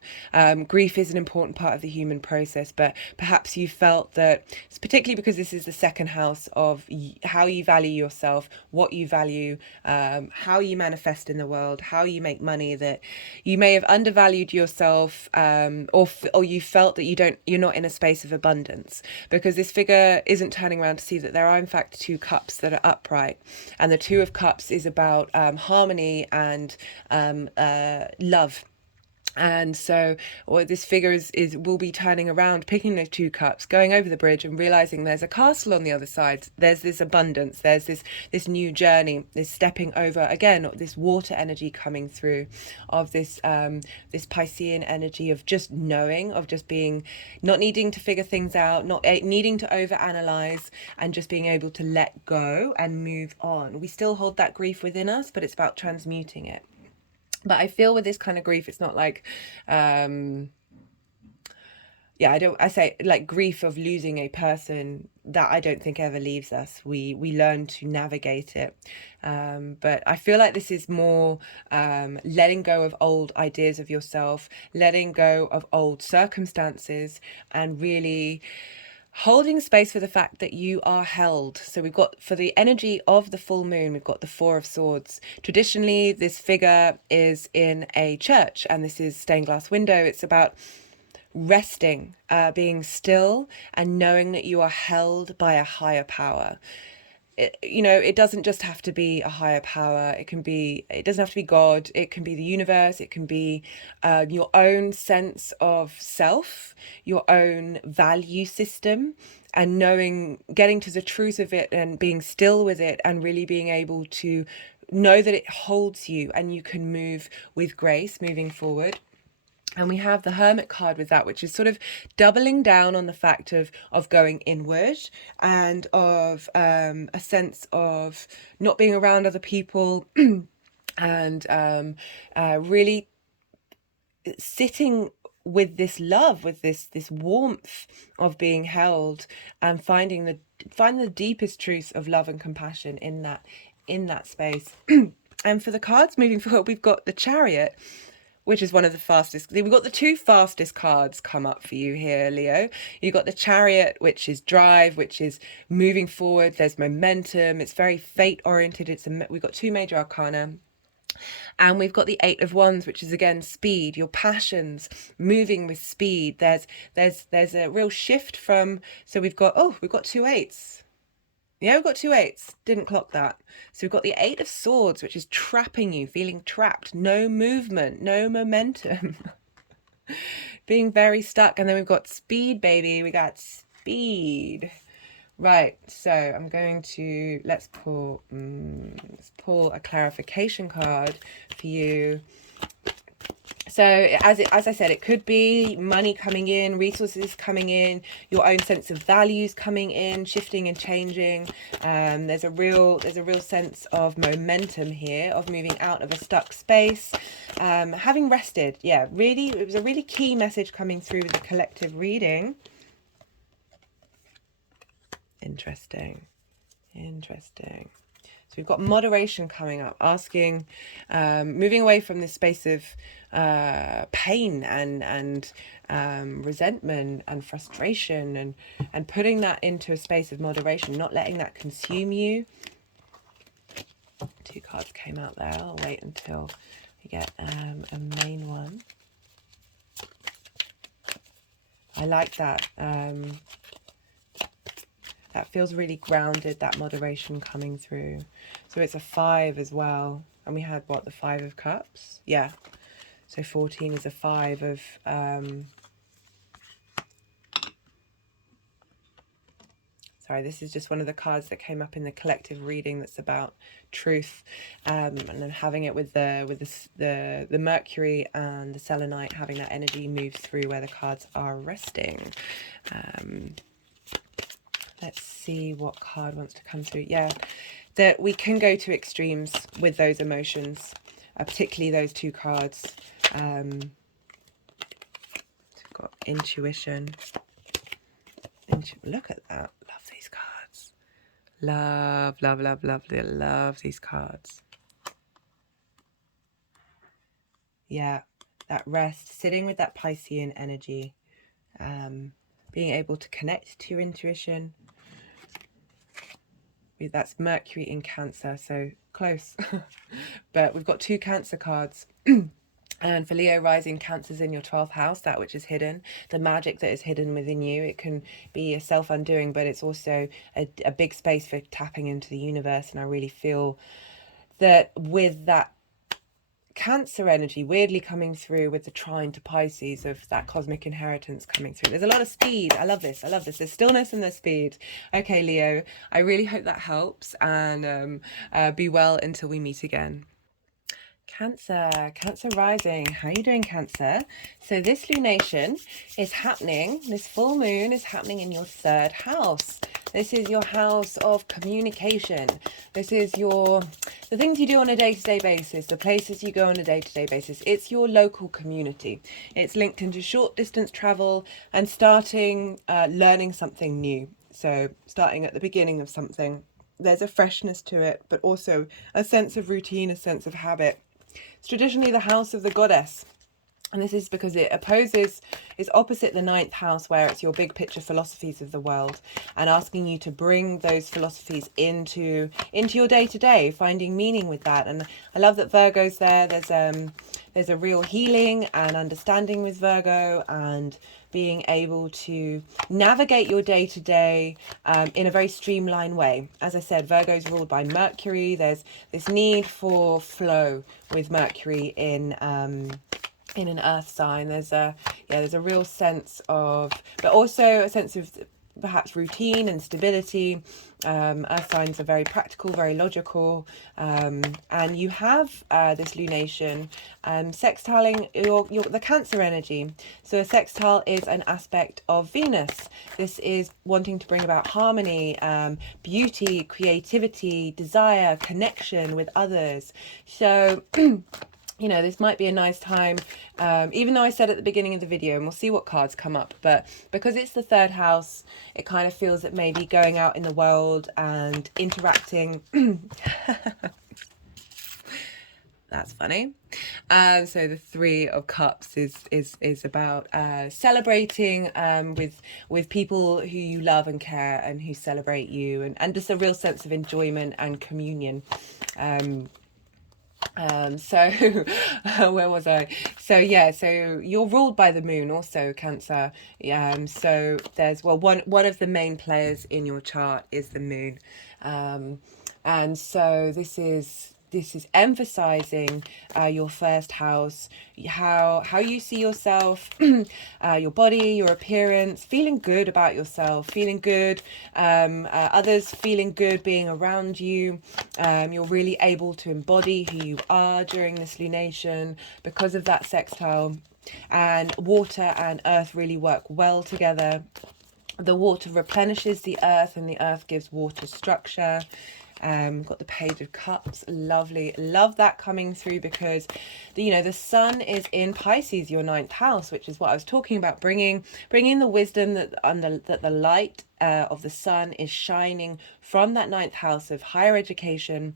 Grief is an important part of the human process, but perhaps you felt that, particularly because this is the second house of how you value yourself, what you value, how you manifest in the world, how you make money, that you may have undervalued yourself, or you felt that you're not in a space of abundance, because this figure isn't turning around to see that there are in fact two cups that are upright, and the Two of Cups is about harmony and love. And so what this figure is will be turning around, picking those two cups, going over the bridge and realizing there's a castle on the other side. There's this abundance, there's this new journey, this stepping over, again, this water energy coming through, of this this Piscean energy of just knowing, of just being, not needing to figure things out, not needing to overanalyze, and just being able to let go and move on. We still hold that grief within us, but it's about transmuting it. But I feel with this kind of grief, it's not like, I say like grief of losing a person, that I don't think ever leaves us. We learn to navigate it. But I feel like this is more letting go of old ideas of yourself, letting go of old circumstances, and really holding space for the fact that you are held. So we've got, for the energy of the full moon, we've got the Four of Swords. Traditionally, this figure is in a church, and this is stained glass window. It's about resting, being still, and knowing that you are held by a higher power. It doesn't just have to be a higher power. It doesn't have to be God. It can be the universe. It can be your own sense of self, your own value system, and getting to the truth of it and being still with it, and really being able to know that it holds you and you can move with grace moving forward. And we have the Hermit card with that, which is sort of doubling down on the fact of going inward, and of a sense of not being around other people, and really sitting with this love, with this warmth of being held, and finding the deepest truths of love and compassion in that space. And for the cards moving forward, we've got the Chariot, which is one of the fastest. We've got the two fastest cards come up for you here, Leo. You've got the Chariot, which is drive, which is moving forward. There's momentum. It's very fate oriented. We've got two major arcana. And we've got the Eight of Wands, which is again speed, your passions, moving with speed. There's a real shift from, so we've got two eights. Yeah, we've got two eights. Didn't clock that. So we've got the Eight of Swords, which is trapping you, feeling trapped, no movement, no momentum, being very stuck. And then we've got speed, baby. We got speed. Right, so I'm going to, let's pull a clarification card for you. So as I said, it could be money coming in, resources coming in, your own sense of values coming in, shifting and changing. There's a real sense of momentum here, of moving out of a stuck space, having rested. Yeah, really, it was a really key message coming through with the collective reading. Interesting. So we've got moderation coming up, asking, moving away from this space of pain and resentment and frustration, and putting that into a space of moderation, not letting that consume you. Two cards came out there. I'll wait until we get a main one. I like that. That feels really grounded, that moderation coming through. So it's a 5 as well. And we had, what, the 5 of Cups? Yeah. So 14 is a 5 of... Sorry, this is just one of the cards that came up in the collective reading that's about truth. And then having it with the Mercury and the Selenite, having that energy move through where the cards are resting. Let's see what card wants to come through. Yeah, that we can go to extremes with those emotions, particularly those two cards. We've got intuition. Look at that. Love these cards. Love, love, love, love, love these cards. Yeah, that rest, sitting with that Piscean energy, being able to connect to your intuition. That's Mercury in Cancer, so close. But we've got two Cancer cards. And for Leo rising, Cancer's in your 12th house, that which is hidden, the magic that is hidden within you. It can be a self-undoing, but it's also a big space for tapping into the universe. And I really feel that with that Cancer energy weirdly coming through with the trine to Pisces of that cosmic inheritance coming through. There's a lot of speed. I love this. I love this. There's stillness and there's speed. Okay, Leo, I really hope that helps, and be well until we meet again. Cancer rising. How are you doing, Cancer? So this lunation is happening, this full moon is happening in your 3rd house. This is your house of communication. This is the things you do on a day-to-day basis, the places you go on a day-to-day basis. It's your local community. It's linked into short distance travel and starting learning something new. So starting at the beginning of something. There's a freshness to it, but also a sense of routine, a sense of habit. It's traditionally the house of the goddess. And this is because it is opposite the 9th house, where it's your big picture philosophies of the world, and asking you to bring those philosophies into your day-to-day, finding meaning with that. And I love that Virgo's there. There's a real healing and understanding with Virgo, and being able to navigate your day-to-day in a very streamlined way. As I said, Virgo is ruled by Mercury. There's this need for flow with Mercury in an earth sign. There's a real sense of, but also a sense of perhaps routine and stability. Earth signs are very practical, very logical, and you have this lunation sextiling the Cancer energy. So a sextile is an aspect of Venus. This is wanting to bring about harmony, beauty, creativity, desire, connection with others. So you know, this might be a nice time, even though I said at the beginning of the video, and we'll see what cards come up, but because it's the 3rd house, it kind of feels that maybe going out in the world and interacting. That's funny. So the 3 of Cups is about celebrating with people who you love and care and who celebrate you, and just a real sense of enjoyment and communion. So where was I? So yeah, so you're ruled by the moon also, Cancer. So there's, well, one of the main players in your chart is the moon, and so this is emphasizing your 1st house, how you see yourself, your body, your appearance, feeling good about yourself, feeling good, others feeling good being around you. You're really able to embody who you are during this lunation because of that sextile. And water and earth really work well together. The water replenishes the earth, and the earth gives water structure. Got the Page of Cups. Lovely. Love that coming through, because the sun is in Pisces, your 9th house, which is what I was talking about, bringing the wisdom that the light of the sun is shining from that 9th house of higher education.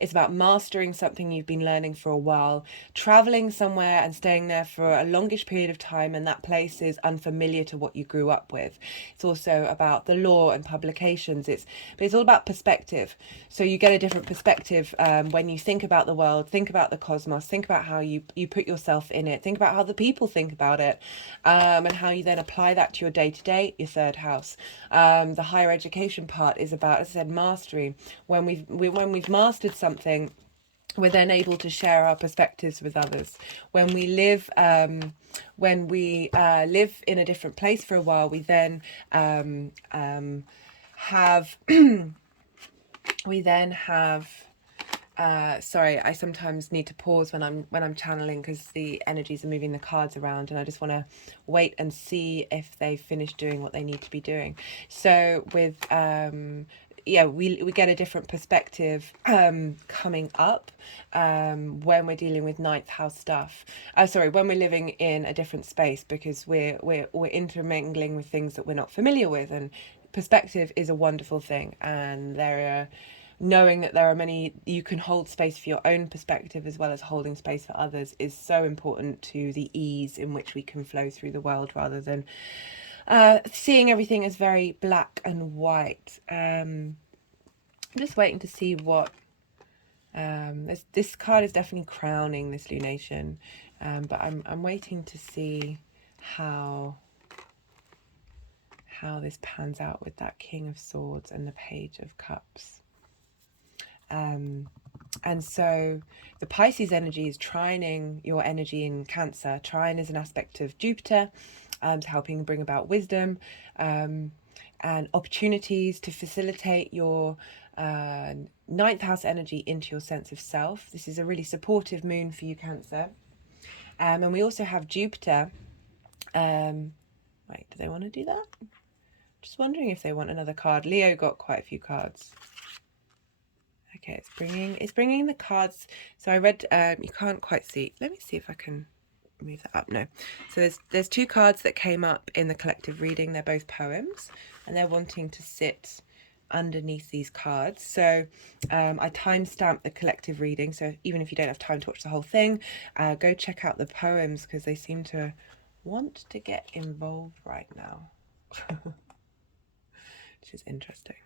It's about mastering something you've been learning for a while, traveling somewhere and staying there for a longish period of time, and that place is unfamiliar to what you grew up with. It's also about the law and publications. But it's all about perspective. So you get a different perspective when you think about the world, think about the cosmos, think about how you put yourself in it, think about how the people think about it, and how you then apply that to your day-to-day, your 3rd house. The higher education part is about, as I said, mastery. When we've mastered something, we're then able to share our perspectives with others. When we live in a different place for a while, we then have sorry, I sometimes need to pause when I'm channeling, because the energies are moving the cards around, and I just want to wait and see if they've finished doing what they need to be doing. So with yeah, we get a different perspective coming up when we're dealing with ninth house stuff. Sorry, when we're living in a different space, because we're intermingling with things that we're not familiar with, and perspective is a wonderful thing. And knowing that there are many, you can hold space for your own perspective as well as holding space for others is so important to the ease in which we can flow through the world, rather than seeing everything as very black and white. I'm just waiting to see what this card is definitely crowning this lunation, but I'm waiting to see how this pans out with that King of Swords and the Page of Cups. And so the Pisces energy is trining your energy in Cancer. Trine is an aspect of Jupiter, helping bring about wisdom and opportunities to facilitate your ninth house energy into your sense of self. This is a really supportive moon for you, Cancer. And we also have Jupiter. Wait, do they want to do that? Just wondering if they want another card. Leo got quite a few cards. Okay, it's bringing the cards. So I read, you can't quite see. Let me see if I can move that up. No. So there's two cards that came up in the collective reading. They're both poems, and they're wanting to sit underneath these cards. So I timestamped the collective reading. So even if you don't have time to watch the whole thing, go check out the poems, because they seem to want to get involved right now, which is interesting.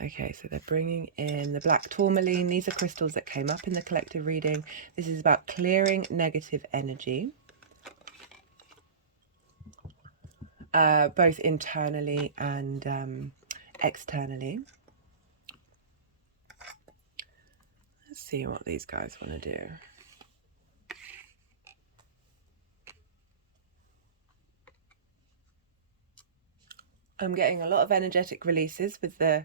Okay, so they're bringing in the black tourmaline. These are crystals that came up in the collective reading. This is about clearing negative energy, both internally and externally. Let's see what these guys want to do. I'm getting a lot of energetic releases with the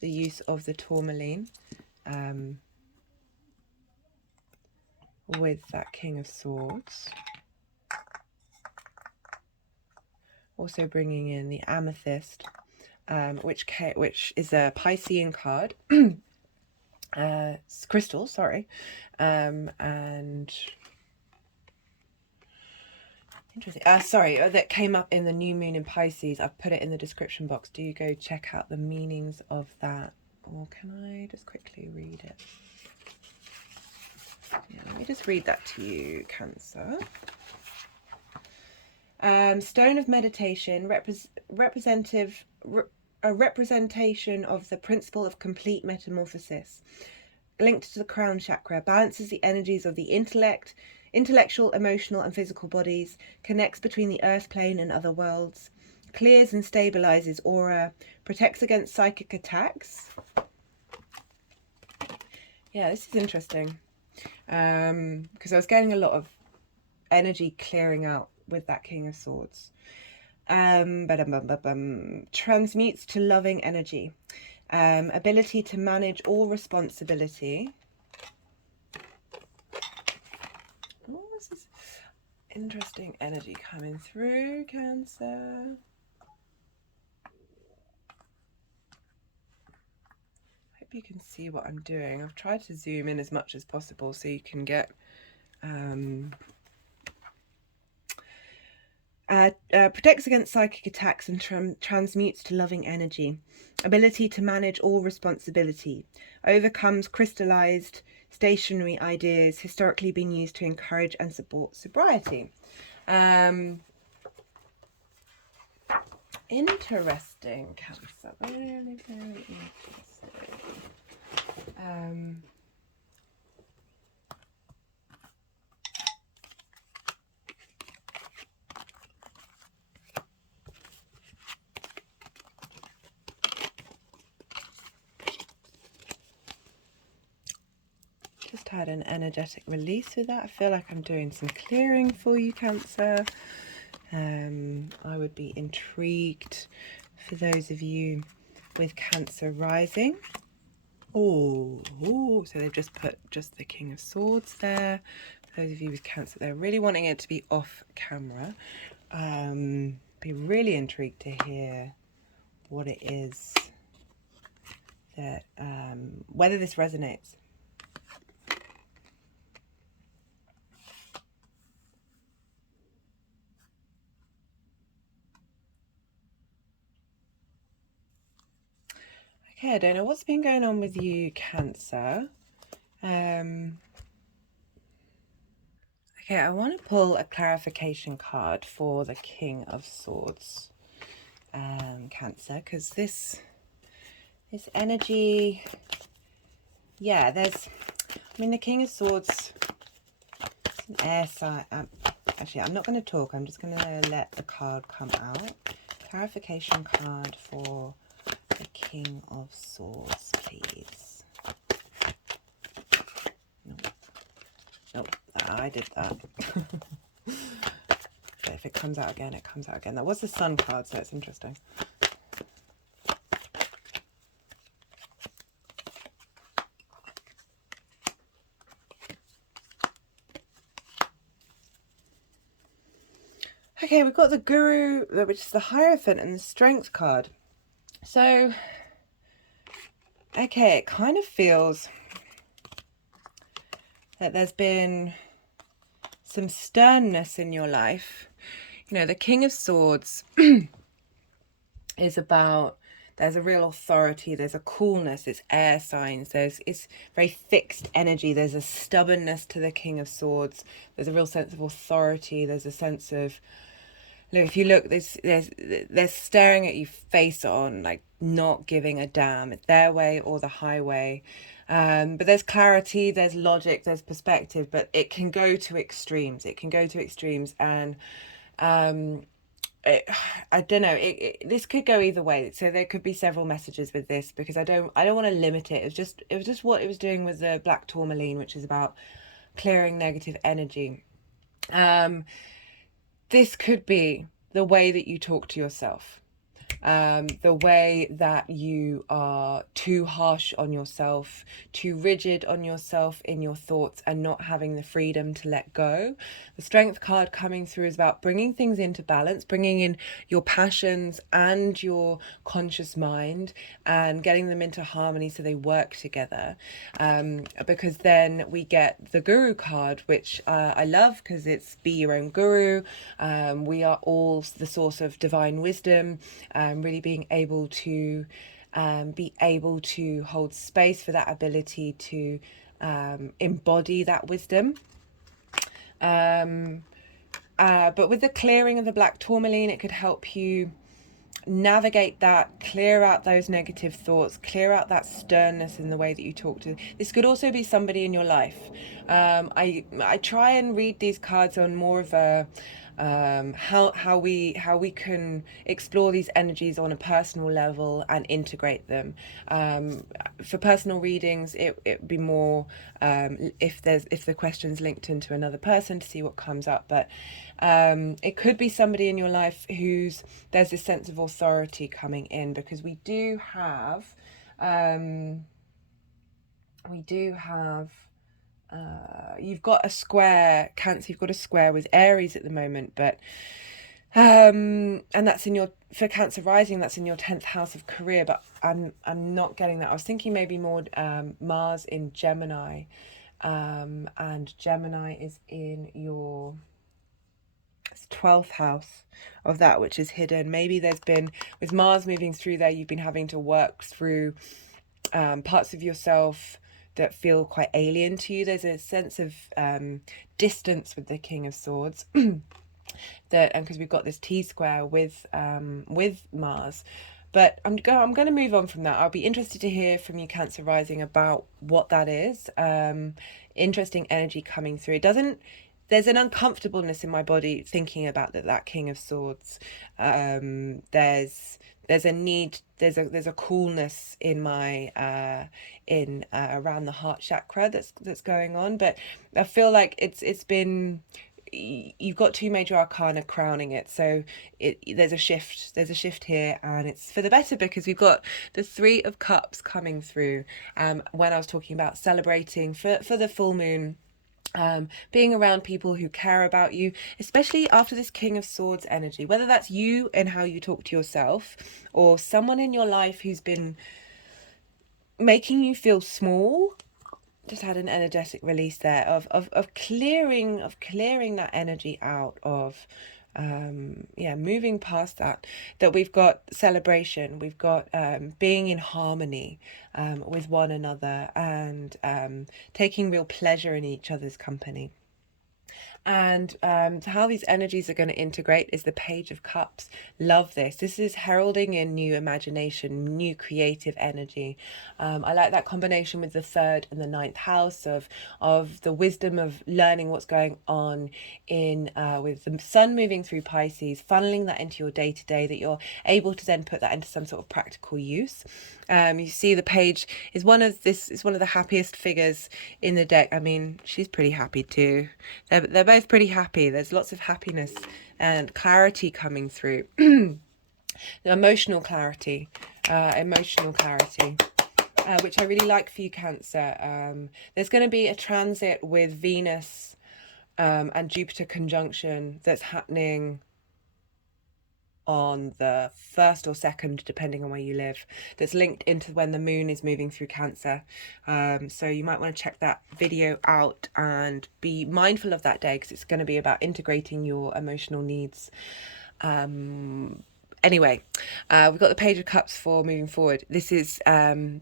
use of the tourmaline, with that King of Swords. Also bringing in the amethyst, which is a Piscean card, crystal, sorry, and interesting. Sorry, that came up in the new moon in Pisces. I've put it in the description box. Do you go check out the meanings of that? Or can I just quickly read it? Yeah, let me just read that to you, Cancer. Stone of meditation, a representation of the principle of complete metamorphosis, linked to the crown chakra, balances the energies of the intellectual, emotional and physical bodies, connects between the earth plane and other worlds, clears and stabilizes aura, protects against psychic attacks. Yeah, this is interesting, because I was getting a lot of energy clearing out with that King of Swords. Transmutes to loving energy, ability to manage all responsibility. Oh, this is interesting energy coming through, Cancer. Hope you can see what I'm doing. I've tried to zoom in as much as possible so you can get protects against psychic attacks and transmutes to loving energy. Ability to manage all responsibility. Overcomes crystallized stationary ideas historically been used to encourage and support sobriety. Interesting, Cancer. Very, very interesting. Just had an energetic release with that. I feel like I'm doing some clearing for you, Cancer. I would be intrigued for those of you with Cancer rising. Oh, so they've just put just the King of Swords there. For those of you with Cancer, they're really wanting it to be off camera. Be really intrigued to hear what it is that, whether this resonates. Okay, I don't know what's been going on with you, Cancer. Okay, I want to pull a clarification card for the King of Swords, Cancer, because this energy, yeah, there's, I mean, the King of Swords, it's an air sign. Actually, I'm not going to talk. I'm just going to let the card come out. Clarification card for the King of Swords, please. Nope, I did that. But if it comes out again, it comes out again. That was the Sun card, so it's interesting. Okay, we've got the Guru, which is the Hierophant, and the Strength card. So, okay, it kind of feels that there's been some sternness in your life. You know, the King of Swords is about, there's a real authority, there's a coolness, it's air signs, it's very fixed energy, there's a stubbornness to the King of Swords, there's a real sense of authority, there's a sense of, look, if you look, they're staring at you face on, like not giving a damn. It's their way or the highway. But there's clarity, there's logic, there's perspective, but it can go to extremes. It can go to extremes, and I don't know. This could go either way. So there could be several messages with this, because I don't want to limit it. It was just what it was doing with the black tourmaline, which is about clearing negative energy. This could be the way that you talk to yourself, the way that you are too harsh on yourself, too rigid on yourself in your thoughts, and not having the freedom to let go. The Strength card coming through is about bringing things into balance, bringing in your passions and your conscious mind and getting them into harmony so they work together. Because then we get the Guru card, which I love, because it's be your own guru. We are all the source of divine wisdom. Really being able to hold space for that ability to embody that wisdom. But with the clearing of the black tourmaline, it could help you navigate that, clear out those negative thoughts, clear out that sternness in the way that you talk to. This could also be somebody in your life. I try and read these cards on more of a how we can explore these energies on a personal level and integrate them. For personal readings, it'd be more if the question's linked into another person, to see what comes up. But it could be somebody in your life there's this sense of authority coming in, because we do have you've got a square, Cancer, you've got a square with Aries at the moment, but and that's for Cancer rising, that's in your 10th house of career, but I'm not getting that. I was thinking maybe more Mars in Gemini, and Gemini is in your 12th house of that, which is hidden. Maybe there's been, with Mars moving through there, you've been having to work through parts of yourself that feel quite alien to you. There's a sense of distance with the King of Swords. That, and because we've got this T-square with Mars. But I'm going to move on from that. I'll be interested to hear from you, Cancer rising, about what that is. Interesting energy coming through. There's an uncomfortableness in my body thinking about that King of Swords. There's a need, there's a coolness in my around the heart chakra that's going on. But I feel like it's been, you've got two major arcana crowning it, so there's a shift here, and it's for the better, because we've got the Three of Cups coming through. When I was talking about celebrating for the full moon, being around people who care about you, especially after this King of Swords energy, whether that's you and how you talk to yourself, or someone in your life who's been making you feel small. Just had an energetic release there of clearing that energy out of yeah, moving past that we've got celebration, we've got being in harmony with one another, and taking real pleasure in each other's company. And how these energies are going to integrate is the Page of Cups. Love this. This is heralding in new imagination, new creative energy. I like that combination with the 3rd and the 9th house of the wisdom of learning what's going on in with the sun moving through Pisces, funneling that into your day-to-day, that you're able to then put that into some sort of practical use. You see the page is one of the happiest figures in the deck. I mean, she's pretty happy too. They're both pretty happy. There's lots of happiness and clarity coming through. Emotional clarity, which I really like for you, Cancer. There's going to be a transit with Venus and Jupiter conjunction that's happening on the 1st or 2nd, depending on where you live, that's linked into when the moon is moving through Cancer. So you might want to check that video out and be mindful of that day, because it's going to be about integrating your emotional needs. Anyway, we've got the Page of Cups for moving forward. This is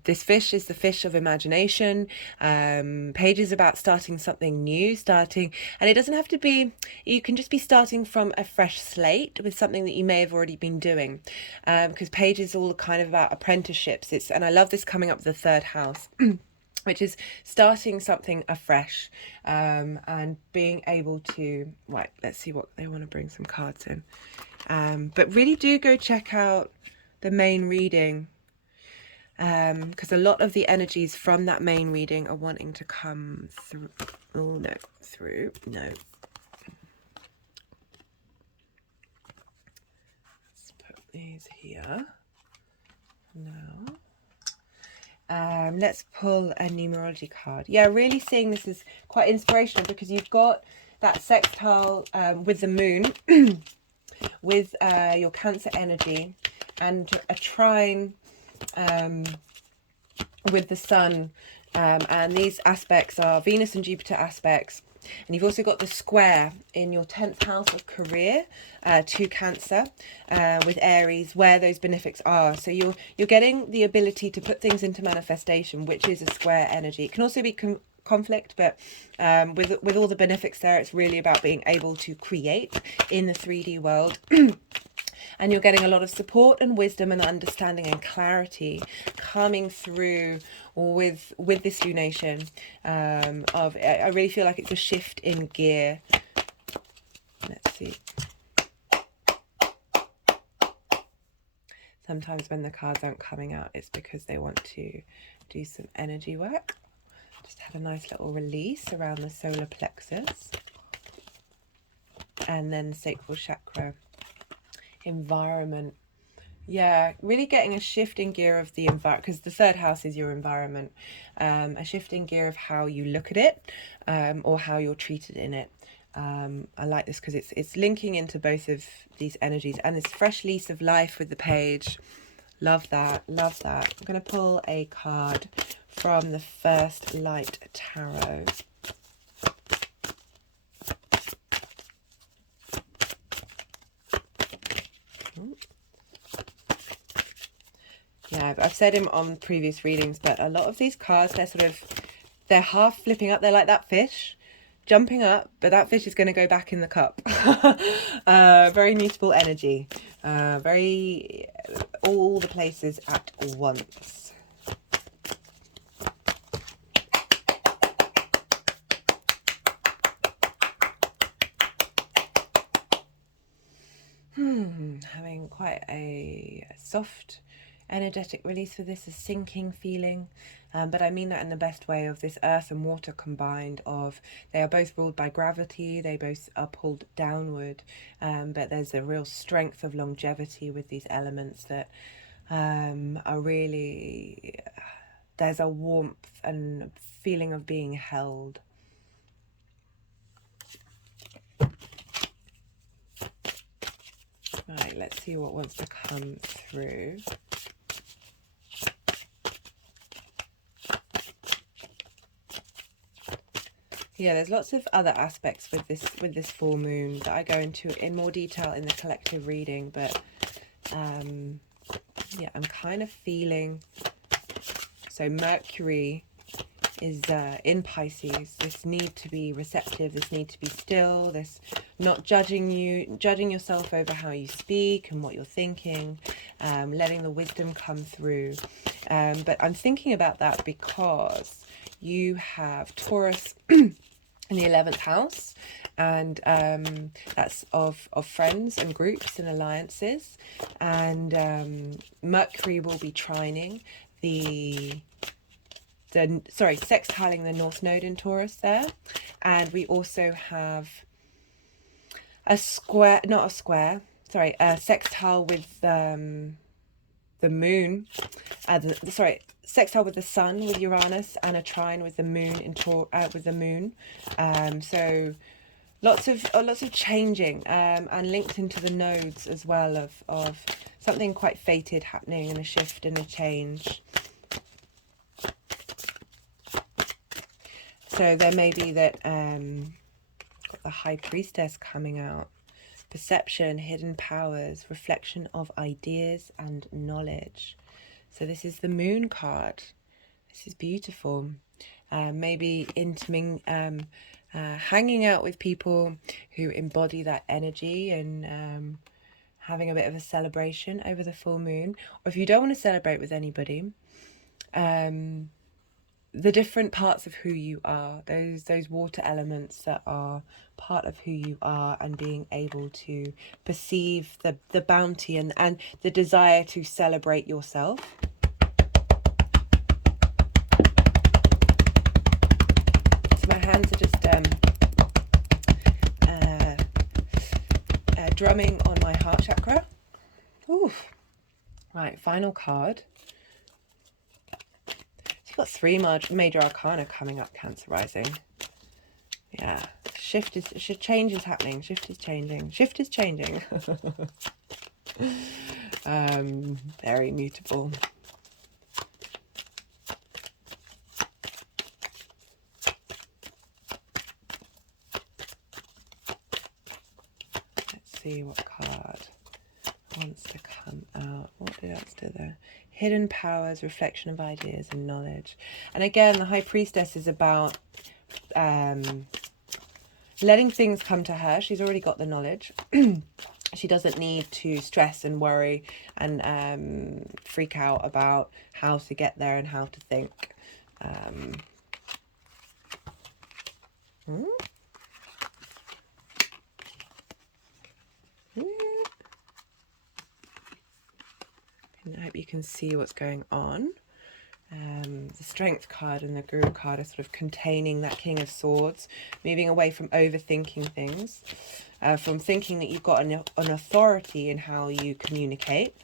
this fish is the fish of imagination. Page is about starting something new, and it doesn't have to be, you can just be starting from a fresh slate with something that you may have already been doing, because Page is all kind of about apprenticeships. And I love this coming up with the 3rd house. Which is starting something afresh, and being able to, right, let's see what they want to bring some cards in. But really do go check out the main reading, because a lot of the energies from that main reading are wanting to come through. Oh, no, through, no. Let's put these here now. Let's pull a numerology card. Yeah, really seeing this as quite inspirational, because you've got that sextile with the moon with your Cancer energy, and a trine with the sun, and these aspects are Venus and Jupiter aspects. And you've also got the square in your 10th house of career to Cancer with Aries, where those benefics are. So you're getting the ability to put things into manifestation, which is a square energy. It can also be conflict, but with all the benefics there, it's really about being able to create in the 3D world. And you're getting a lot of support and wisdom and understanding and clarity coming through with this lunation. I really feel like it's a shift in gear. Let's see. Sometimes when the cards aren't coming out, it's because they want to do some energy work. Just had a nice little release around the solar plexus. And then the sacral chakra. Environment. Yeah, really getting a shift in gear of the environment, because the 3rd house is your environment. A shift in gear of how you look at it, or how you're treated in it. I like this because it's linking into both of these energies, and this fresh lease of life with the page. Love that, love that. I'm going to pull a card from the First Light Tarot. Yeah, I've said him on previous readings, but a lot of these cards, they're half flipping up. They're like that fish jumping up, but that fish is going to go back in the cup. Very mutable energy. Very all the places at once. Having quite a soft energetic release for this, a sinking feeling, but I mean that in the best way, of this earth and water combined, of they are both ruled by gravity, they both are pulled downward, but there's a real strength of longevity with these elements that are really, there's a warmth and feeling of being held. let's see what wants to come through. Yeah, there's lots of other aspects with this full moon that I go into in more detail in the collective reading, but yeah, I'm kind of feeling, so Mercury is in Pisces, this need to be receptive, this need to be still, this not judging yourself over how you speak and what you're thinking, letting the wisdom come through. But I'm thinking about that because you have Taurus in the 11th house, and that's of friends and groups and alliances, and Mercury will be trining sextiling the North Node in Taurus there. And we also have a sextile with the moon, sextile with the sun with Uranus, and a trine with the moon so lots of changing, and linked into the nodes as well of something quite fated happening, and a shift and a change. So there may be that got the High Priestess coming out. Perception, hidden powers, reflection of ideas and knowledge. So this is the Moon card. This is beautiful. Maybe hanging out with people who embody that energy, and having a bit of a celebration over the full moon. Or if you don't want to celebrate with anybody, the different parts of who you are, those water elements that are part of who you are, and being able to perceive the bounty and the desire to celebrate yourself. So my hands are just drumming on my heart chakra. Ooh. Right, final card. Got 3 major arcana coming up, Cancer rising. Yeah, change is happening. Shift is changing. Very mutable. Let's see what card wants to come out. What else do there? Hidden powers, reflection of ideas and knowledge. And again, the High Priestess is about letting things come to her. She's already got the knowledge. She doesn't need to stress and worry and freak out about how to get there and how to think. I hope you can see what's going on. The Strength card and the Guru card are sort of containing that King of Swords, moving away from overthinking things, from thinking that you've got an authority in how you communicate.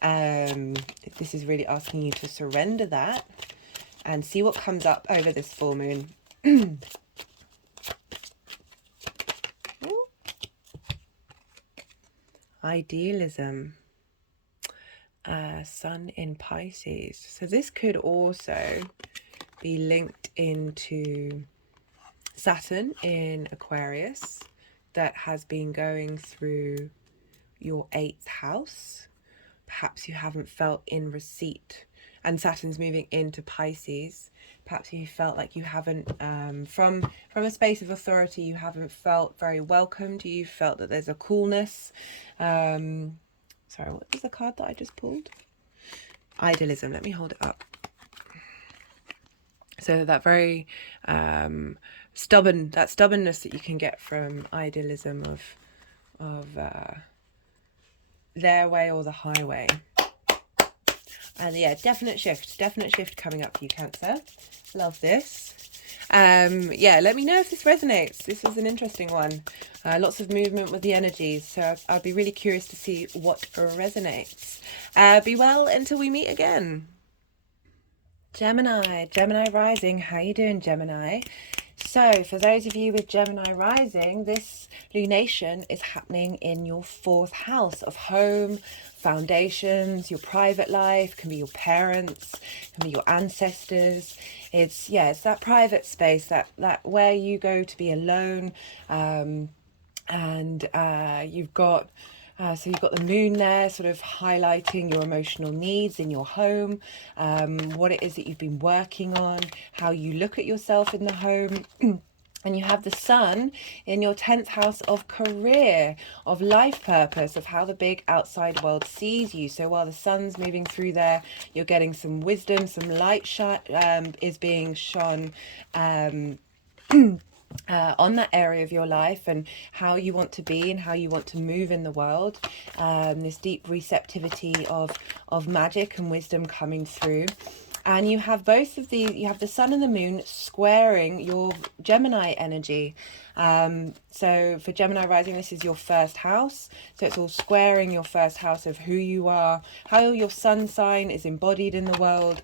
This is really asking you to surrender that and see what comes up over this full moon. Idealism. Sun in Pisces. So this could also be linked into Saturn in Aquarius, that has been going through your 8th house. Perhaps you haven't felt in receipt, and Saturn's moving into Pisces. Perhaps you felt like you haven't, from a space of authority, you haven't felt very welcomed. You felt that there's a coolness. Sorry, what was the card that I just pulled? Idealism. Let me hold it up. So that very stubbornness that you can get from idealism of their way or the highway. And yeah, definite shift coming up for you, Cancer. Love this. Yeah, let me know if this resonates. This was an interesting one. Lots of movement with the energies, so I'd be really curious to see what resonates. Be well until we meet again. Gemini rising. How you doing, Gemini? So for those of you with Gemini rising, this lunation is happening in your 4th house of home, foundations, your private life, can be your parents, can be your ancestors. It's that private space, that where you go to be alone. And you've got the moon there, sort of highlighting your emotional needs in your home, what it is that you've been working on, how you look at yourself in the home. And you have the sun in your 10th house of career, of life purpose, of how the big outside world sees you. So while the sun's moving through there, you're getting some wisdom, some light is being shone on that area of your life and how you want to be and how you want to move in the world. This deep receptivity of magic and wisdom coming through. And you have both of these, you have the sun and the moon squaring your Gemini energy. So for Gemini rising, this is your 1st house. So it's all squaring your 1st house of who you are, how your sun sign is embodied in the world.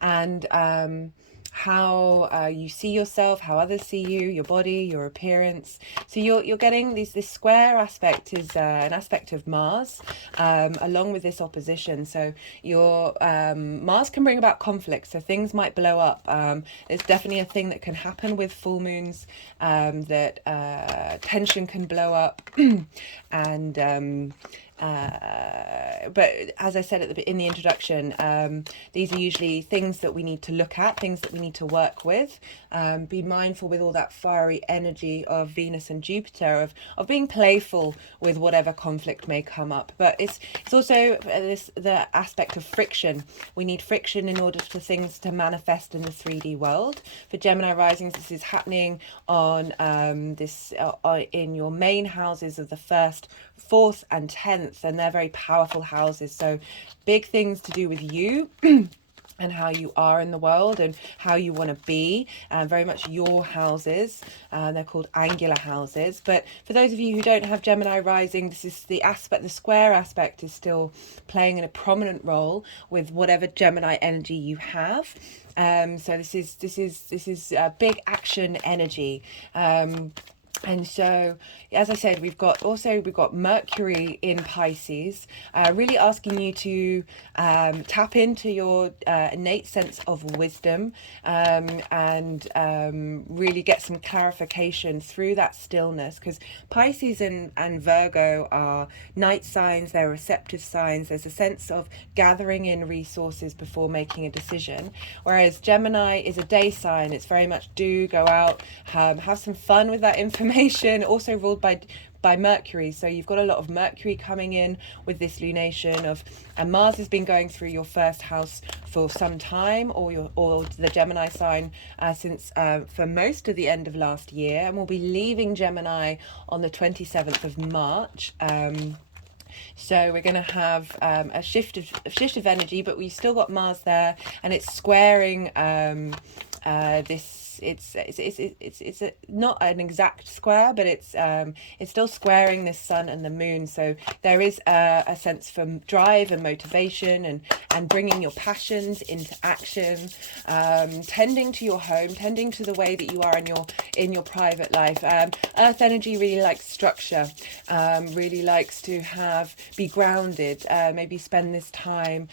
And how you see yourself, how others see you, your body, your appearance. So you're getting this square aspect is an aspect of Mars, along with this opposition. So your Mars can bring about conflict, so things might blow up. It's definitely a thing that can happen with full moons, that tension can blow up. And but as I said in the introduction, these are usually things that we need to look at, things that we need to work with. Be mindful with all that fiery energy of Venus and Jupiter, of being playful with whatever conflict may come up. But it's also the aspect of friction. We need friction in order for things to manifest in the 3D world. For Gemini risings, this is happening on in your main houses of the 1st, 4th and 10th, and they're very powerful houses. So big things to do with you and how you are in the world and how you want to be, very much your houses. They're called angular houses. But for those of you who don't have Gemini rising, this is the square aspect is still playing a prominent role with whatever Gemini energy you have. So this is a big action energy. And so, as I said, we've got Mercury in Pisces, really asking you to tap into your innate sense of wisdom, and really get some clarification through that stillness, because Pisces and Virgo are night signs, they're receptive signs. There's a sense of gathering in resources before making a decision, whereas Gemini is a day sign. It's very much go out, have some fun with that information, also ruled by Mercury. So you've got a lot of Mercury coming in with this lunation and Mars has been going through your 1st house for some time, or the Gemini sign since for most of the end of last year, and we'll be leaving Gemini on the 27th of March. So we're going to have a shift of energy, but we've still got Mars there, and it's squaring this. It's not an exact square, but it's still squaring this sun and the moon. So there is a sense for drive and motivation and bringing your passions into action, tending to your home, tending to the way that you are in your private life. Earth energy really likes structure, really likes to be grounded. Maybe spend this time.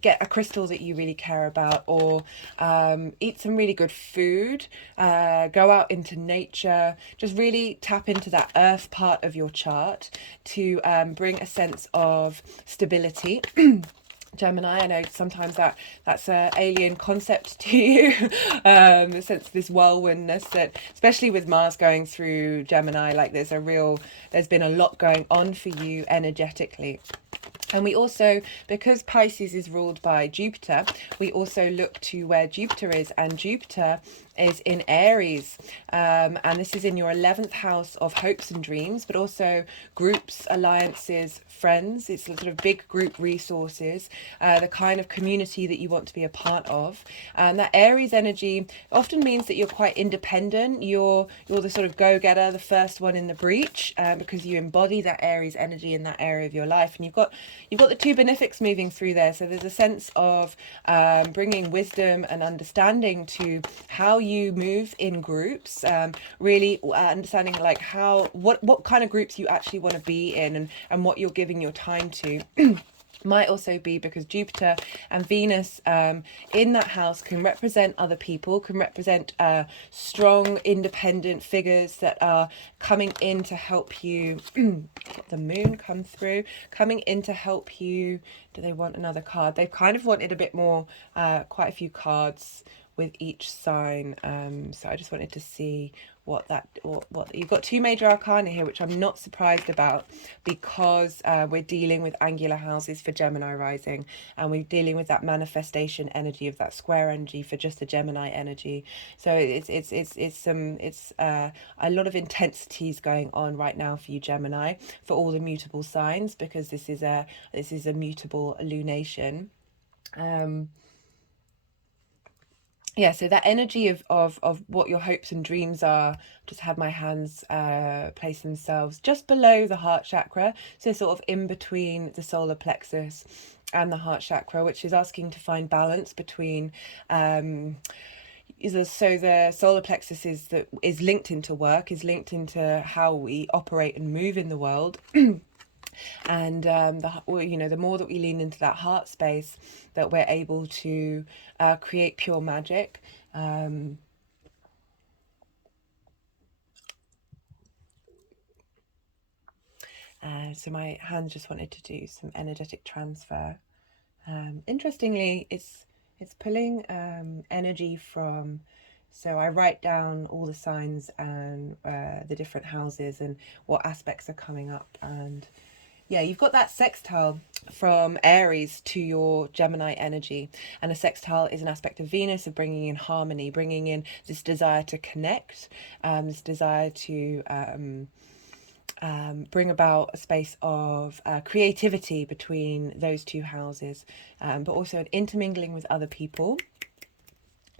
Get a crystal that you really care about, or eat some really good food, go out into nature, just really tap into that earth part of your chart to bring a sense of stability. Gemini, I know sometimes that's an alien concept to you, the sense of this whirlwindness, that especially with Mars going through Gemini, like there's been a lot going on for you energetically. And we also, because Pisces is ruled by Jupiter, we also look to where Jupiter is, and Jupiter is in Aries, and this is in your 11th house of hopes and dreams, but also groups, alliances, friends. It's sort of big group resources, the kind of community that you want to be a part of. And that Aries energy often means that you're quite independent. You're the sort of go-getter, the first one in the breach, because you embody that Aries energy in that area of your life. And you've got the two benefics moving through there, so there's a sense of bringing wisdom and understanding to how you move in groups, really understanding like what kind of groups you actually want to be in, and what you're giving your time to. Might also be because Jupiter and Venus in that house can represent other people, can represent strong, independent figures that are coming in to help you. The moon come through, coming in to help you. Do they want another card? They've kind of wanted a bit more, quite a few cards with each sign. So I just wanted to see what you've got. Two major arcana here, which I'm not surprised about, because we're dealing with angular houses for Gemini rising, and we're dealing with that manifestation energy of that square energy for just the Gemini energy. So it's a lot of intensities going on right now for you, Gemini, for all the mutable signs, because this is a mutable lunation. Yeah, so that energy of what your hopes and dreams are, just have my hands place themselves just below the heart chakra, so sort of in between the solar plexus and the heart chakra, which is asking to find balance between so the solar plexus is linked into work, is linked into how we operate and move in the world. And the more that we lean into that heart space, that we're able to create pure magic. So my hands just wanted to do some energetic transfer. Interestingly, it's pulling energy from. So I write down all the signs and the different houses and what aspects are coming up. And yeah, you've got that sextile from Aries to your Gemini energy. And a sextile is an aspect of Venus, of bringing in harmony, bringing in this desire to connect, this desire to bring about a space of creativity between those two houses, but also an intermingling with other people.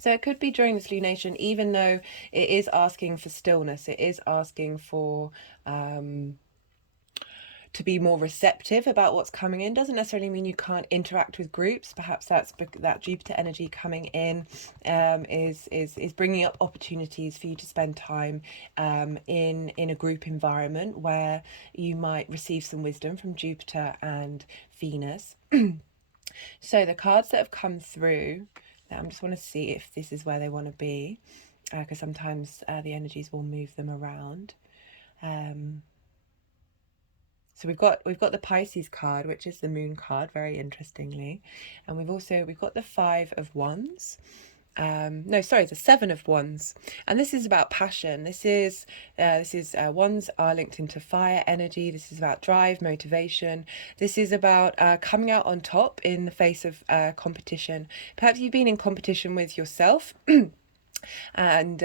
So it could be during this lunation, even though it is asking for stillness, it is asking for to be more receptive about what's coming in. Doesn't necessarily mean you can't interact with groups. Perhaps that's that Jupiter energy coming in is bringing up opportunities for you to spend time in a group environment where you might receive some wisdom from Jupiter and Venus. So the cards that have come through, I just want to see if this is where they want to be, because sometimes the energies will move them around. So we've got the Pisces card, which is the moon card, very interestingly, and we've got the Five of Wands. The Seven of Wands, and this is about passion. This is wands are linked into fire energy. This is about drive, motivation. This is about coming out on top in the face of competition. Perhaps you've been in competition with yourself. And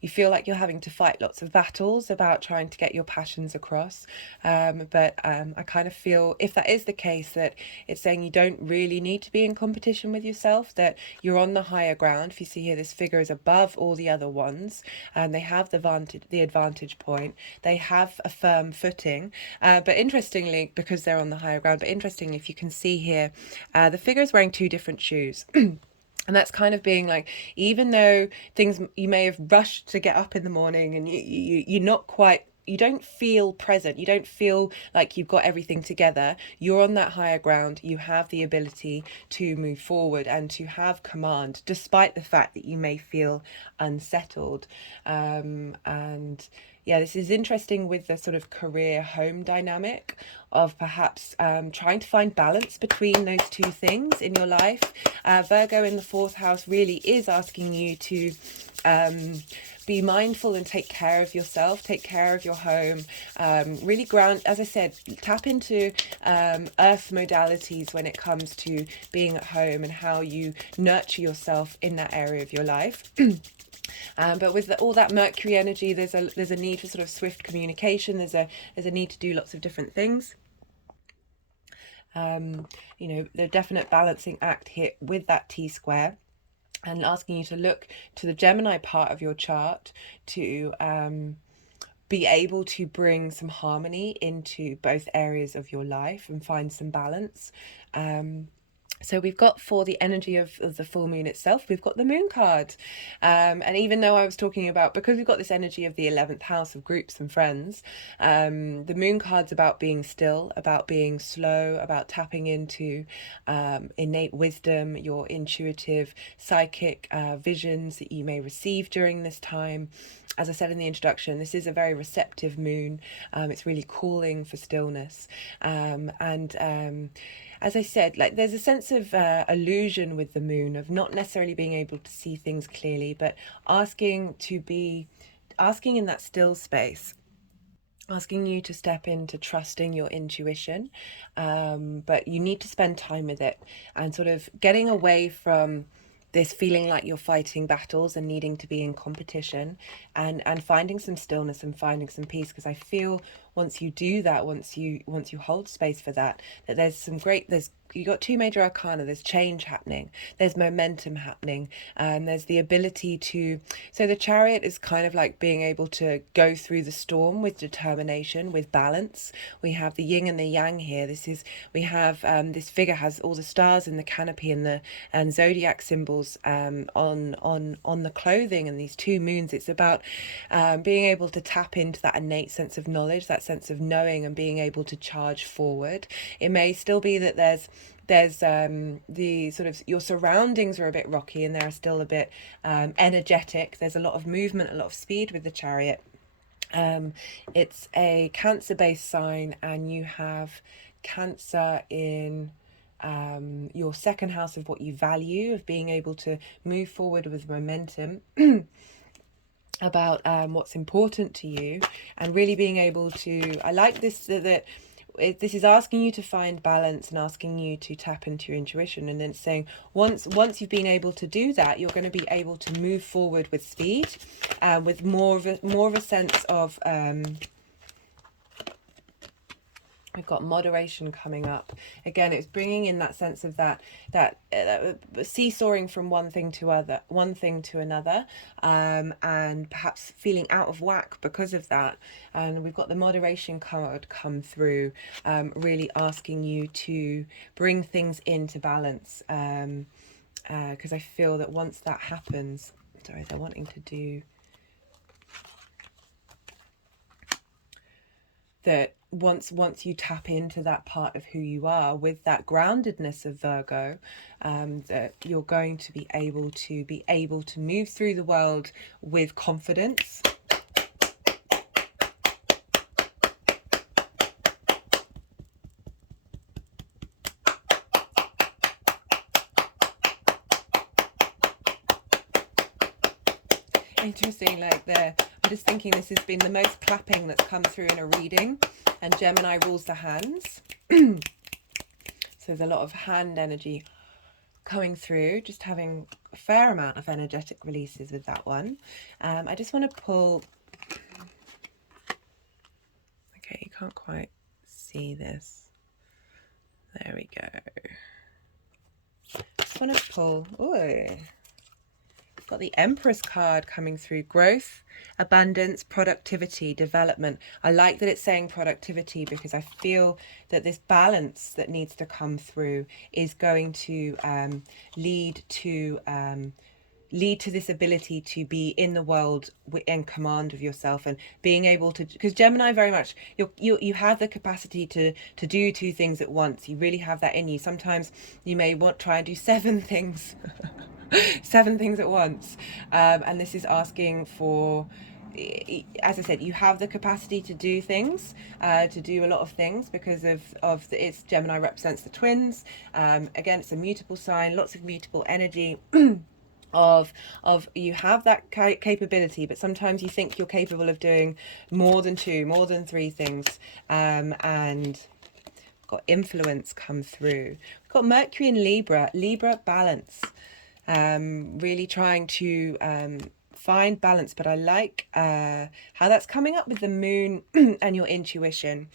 you feel like you're having to fight lots of battles about trying to get your passions across, but I kind of feel, if that is the case, that it's saying you don't really need to be in competition with yourself, that you're on the higher ground. If you see here, this figure is above all the other ones, and they have the advantage point, they have a firm footing, but interestingly, because they're on the higher ground, but interestingly, if you can see here, the figure is wearing two different shoes. And that's kind of being like, even though you may have rushed to get up in the morning and you're not quite, you don't feel present, you don't feel like you've got everything together, you're on that higher ground, you have the ability to move forward and to have command, despite the fact that you may feel unsettled. And yeah, this is interesting with the sort of career home dynamic of perhaps trying to find balance between those two things in your life. Virgo in the fourth house really is asking you to be mindful and take care of yourself, take care of your home, really ground, as I said, tap into earth modalities when it comes to being at home and how you nurture yourself in that area of your life. But with all that Mercury energy, there's a need for sort of swift communication. There's a need to do lots of different things. You know, the definite balancing act here with that T square, and asking you to look to the Gemini part of your chart to be able to bring some harmony into both areas of your life and find some balance. So we've got, for the energy of the full moon itself, we've got the moon card. And even though I was talking about, because we've got this energy of the 11th house of groups and friends, the moon card's about being still, about being slow, about tapping into innate wisdom, your intuitive, psychic visions that you may receive during this time. As I said in the introduction, this is a very receptive moon. It's really calling for stillness. As I said, like, there's a sense of illusion with the moon, of not necessarily being able to see things clearly, but asking in that still space, asking you to step into trusting your intuition. But you need to spend time with it and sort of getting away from this feeling like you're fighting battles and needing to be in competition, and finding some stillness and finding some peace. Because I feel once you do that, once you hold space for that, that you got two major arcana. There's change happening, there's momentum happening, and there's the ability to, so the Chariot is kind of like being able to go through the storm with determination, with balance. We have the yin and the yang here. We have this figure has all the stars in the canopy and zodiac symbols on the clothing, and these two moons. It's about being able to tap into that innate sense of knowledge, that sense of knowing, and being able to charge forward. It may still be that there's the sort of, your surroundings are a bit rocky and they're still a bit energetic. There's a lot of movement, a lot of speed with the Chariot. It's a Cancer based sign, and you have Cancer in your second house of what you value, of being able to move forward with momentum. About what's important to you, and really being able to, I like this, that this is asking you to find balance and asking you to tap into your intuition, and then saying once you've been able to do that, you're going to be able to move forward with speed, with more of a sense of we've got moderation coming up. Again, it's bringing in that sense of that seesawing from one thing to another, and perhaps feeling out of whack because of that. And we've got the moderation card come through, really asking you to bring things into balance, because I feel that once that happens, sorry, they're wanting to do that. Once you tap into that part of who you are with that groundedness of Virgo, that you're going to be able to move through the world with confidence. Interesting, like I'm just thinking this has been the most clapping that's come through in a reading, and Gemini rules the hands. So there's a lot of hand energy coming through, just having a fair amount of energetic releases with that one. I just want to pull, okay, you can't quite see this, there we go. Just want to pull, got the Empress card coming through. Growth, abundance, productivity, development. I like that it's saying productivity, because I feel that this balance that needs to come through is going to lead to this ability to be in the world in command of yourself, and being able to, because Gemini very much, you have the capacity to do two things at once. You really have that in you. Sometimes you may try and do 7 things 7 things at once, and this is asking for, as I said, you have the capacity to do things, to do a lot of things, because it's Gemini represents the twins. Again, it's a mutable sign, lots of mutable energy. of you have that capability, but sometimes you think you're capable of doing more than 2, more than 3 things, and got influence come through. We've got Mercury in Libra balance, really trying to find balance. But I like how that's coming up with the moon and your intuition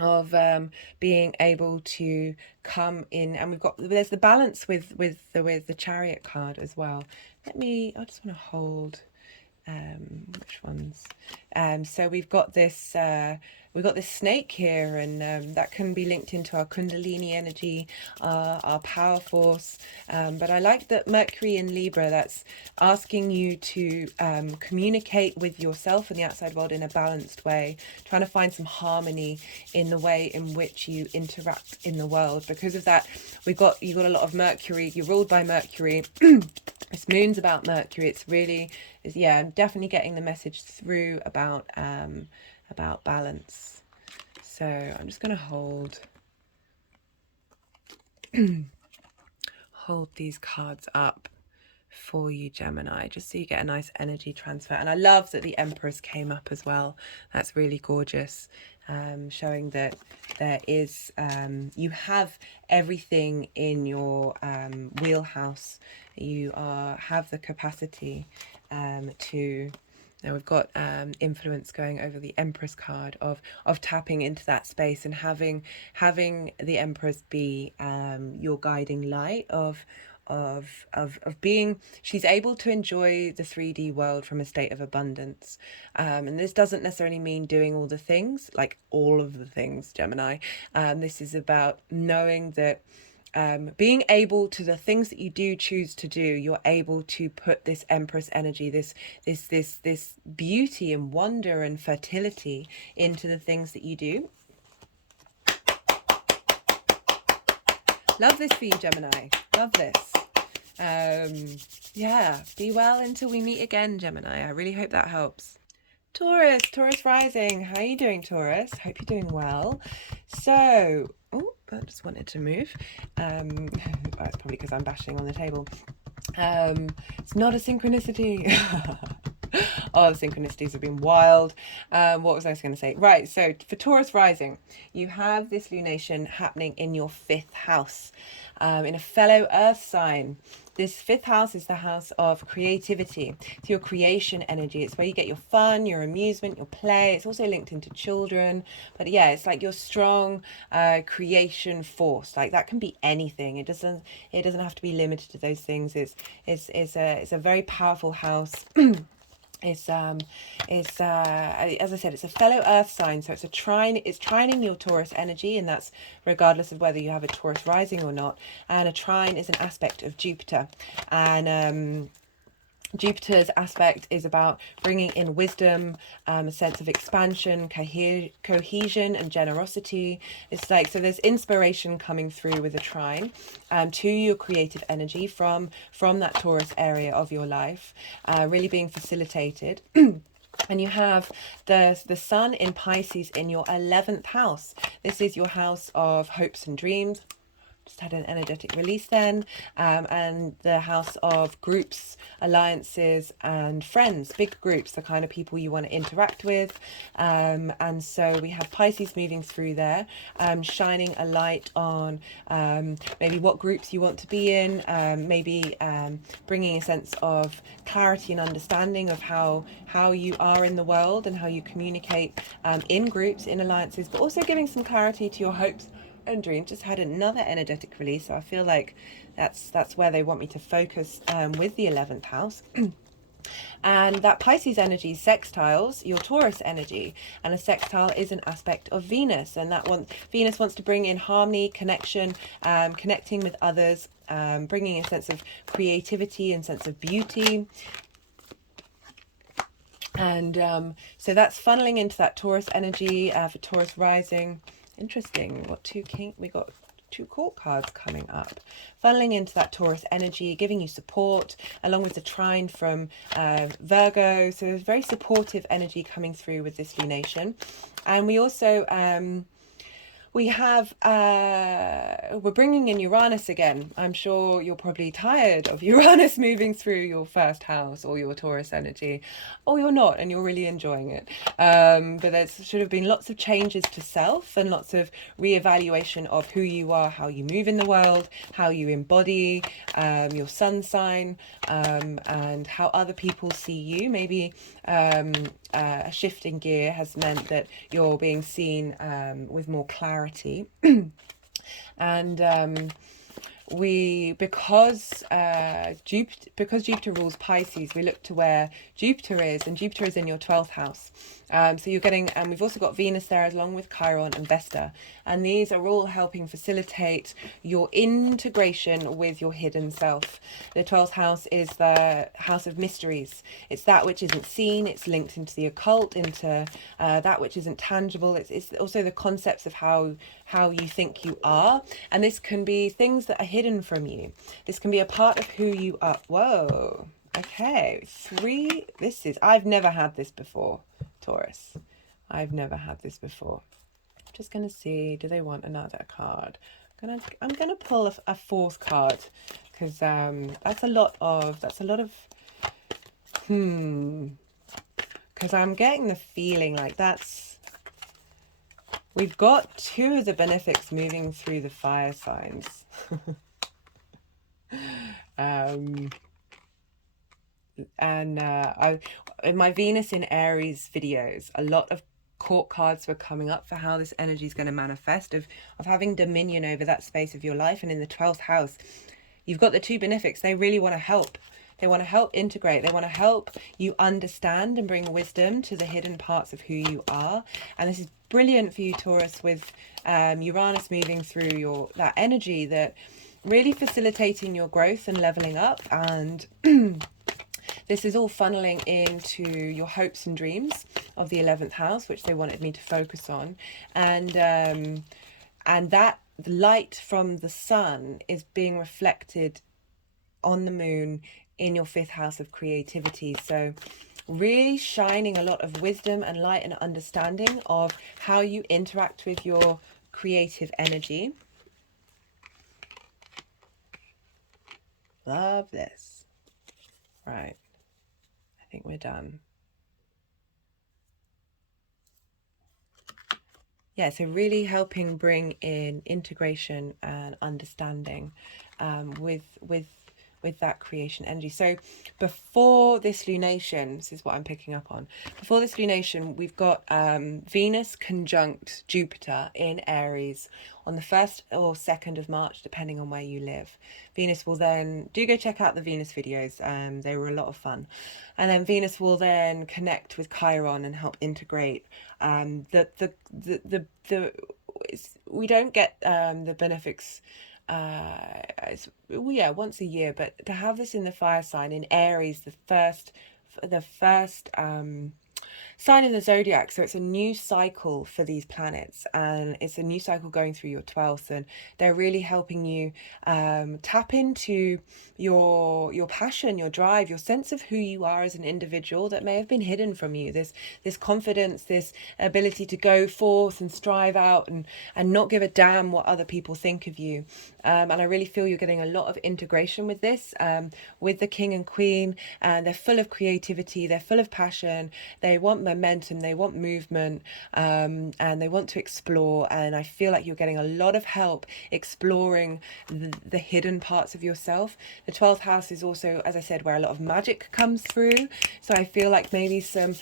of being able to come in, and there's the balance with the Chariot card as well. I just want to hold which ones. So we've got this snake here, and that can be linked into our Kundalini energy, our power force. But I like that Mercury in Libra, that's asking you to communicate with yourself and the outside world in a balanced way, trying to find some harmony in the way in which you interact in the world. Because of that, you've got a lot of Mercury. You're ruled by Mercury. This moon's about Mercury. It's really, yeah, I'm definitely getting the message through about balance. So I'm just going to hold these cards up for you, Gemini, just so you get a nice energy transfer. And I love that the Empress came up as well. That's really gorgeous, showing that there is, you have everything in your wheelhouse. You have the capacity to. Now we've got influence going over the Empress card of tapping into that space and having the Empress be your guiding light of being. She's able to enjoy the 3D world from a state of abundance, and this doesn't necessarily mean doing all the things, like all of the things, Gemini. This is about knowing that being able to, the things that you do choose to do, you're able to put this Empress energy, this beauty and wonder and fertility into the things that you do. Love this for you, Gemini. Love this. Yeah, be well until we meet again, Gemini. I really hope that helps. Taurus rising. How are you doing, Taurus? Hope you're doing well. So, I just wanted to move. It's probably because I'm bashing on the table. It's not a synchronicity. Oh, the synchronicities have been wild. What was I going to say? Right, so for Taurus rising, you have this lunation happening in your 5th house, in a fellow earth sign. This 5th house is the house of creativity. It's your creation energy. It's where you get your fun, your amusement, your play. It's also linked into children. But yeah, it's like your strong creation force. Like that can be anything. It doesn't have to be limited to those things. It's a very powerful house. It's as I said, it's a fellow earth sign, so it's trining your Taurus energy, and that's regardless of whether you have a Taurus rising or not. And a trine is an aspect of Jupiter, and Jupiter's aspect is about bringing in wisdom, a sense of expansion, cohesion and generosity. It's like, so there's inspiration coming through with a trine to your creative energy from that Taurus area of your life, really being facilitated. And you have the sun in Pisces in your 11th house. This is your house of hopes and dreams. Just had an energetic release then, and the house of groups, alliances and friends, big groups, the kind of people you want to interact with, and so we have Pisces moving through there, shining a light on maybe what groups you want to be in, maybe bringing a sense of clarity and understanding of how you are in the world and how you communicate in groups, in alliances, but also giving some clarity to your hopes and dreams. Just had another energetic release, so I feel like that's where they want me to focus with the 11th house. And that Pisces energy sextiles your Taurus energy, and a sextile is an aspect of Venus, and Venus wants to bring in harmony, connection, connecting with others, bringing a sense of creativity and sense of beauty. And so that's funneling into that Taurus energy for Taurus rising. Interesting. We got two court cards coming up, funneling into that Taurus energy, giving you support, along with the trine from Virgo. So there's very supportive energy coming through with this lunation. And we also we have, we're bringing in Uranus again. I'm sure you're probably tired of Uranus moving through your first house or your Taurus energy, or you're not and you're really enjoying it. But there's should have been lots of changes to self and lots of reevaluation of who you are, how you move in the world, how you embody your sun sign, and how other people see you. Maybe a shift in gear has meant that you're being seen with more clarity. And because Jupiter rules Pisces, we look to where Jupiter is, and Jupiter is in your 12th house. So you're getting, and we've also got Venus there along with Chiron and Vesta, and these are all helping facilitate your integration with your hidden self. The 12th house is the house of mysteries. It's that which isn't seen. It's linked into the occult, into that which isn't tangible. It's also the concepts of how you think you are, and this can be things that are hidden from you. This can be a part of who you are. Whoa. Okay, I've never had this before, Taurus. I've never had this before. I'm just gonna see, do they want another card? I'm gonna pull a fourth card, because that's a lot of because I'm getting the feeling like we've got two of the benefics moving through the fire signs. In my Venus in Aries videos, a lot of court cards were coming up for how this energy is going to manifest, of having dominion over that space of your life. And in the 12th house, you've got the two benefics. They really want to help. They want to help integrate. They want to help you understand and bring wisdom to the hidden parts of who you are. And this is brilliant for you, Taurus, with Uranus moving through that energy, that really facilitating your growth and leveling up. And this is all funneling into your hopes and dreams of the 11th house, which they wanted me to focus on. And that light from the sun is being reflected on the moon in your 5th house of creativity. So really shining a lot of wisdom and light and understanding of how you interact with your creative energy. Love this. Right. I think we're done. Yeah, so really helping bring in integration and understanding with that creation energy. So before this lunation, this is what I'm picking up on. Before this lunation, we've got Venus conjunct Jupiter in Aries on the 1st or 2nd of March, depending on where you live. Venus will then, do go check out the Venus videos. They were a lot of fun. And then Venus will then connect with Chiron and help integrate we don't get the benefics once a year, but to have this in the fire sign in Aries, the first sign in the zodiac, so it's a new cycle for these planets, and it's a new cycle going through your 12th, and they're really helping you tap into your passion, your drive, your sense of who you are as an individual that may have been hidden from you. This confidence, this ability to go forth and strive out and not give a damn what other people think of you. And I really feel you're getting a lot of integration with this, with the king and queen. They're full of creativity, they're full of passion, they want momentum, they want movement, and they want to explore. And I feel like you're getting a lot of help exploring the hidden parts of yourself. The 12th house is also, as I said, where a lot of magic comes through. So I feel like maybe some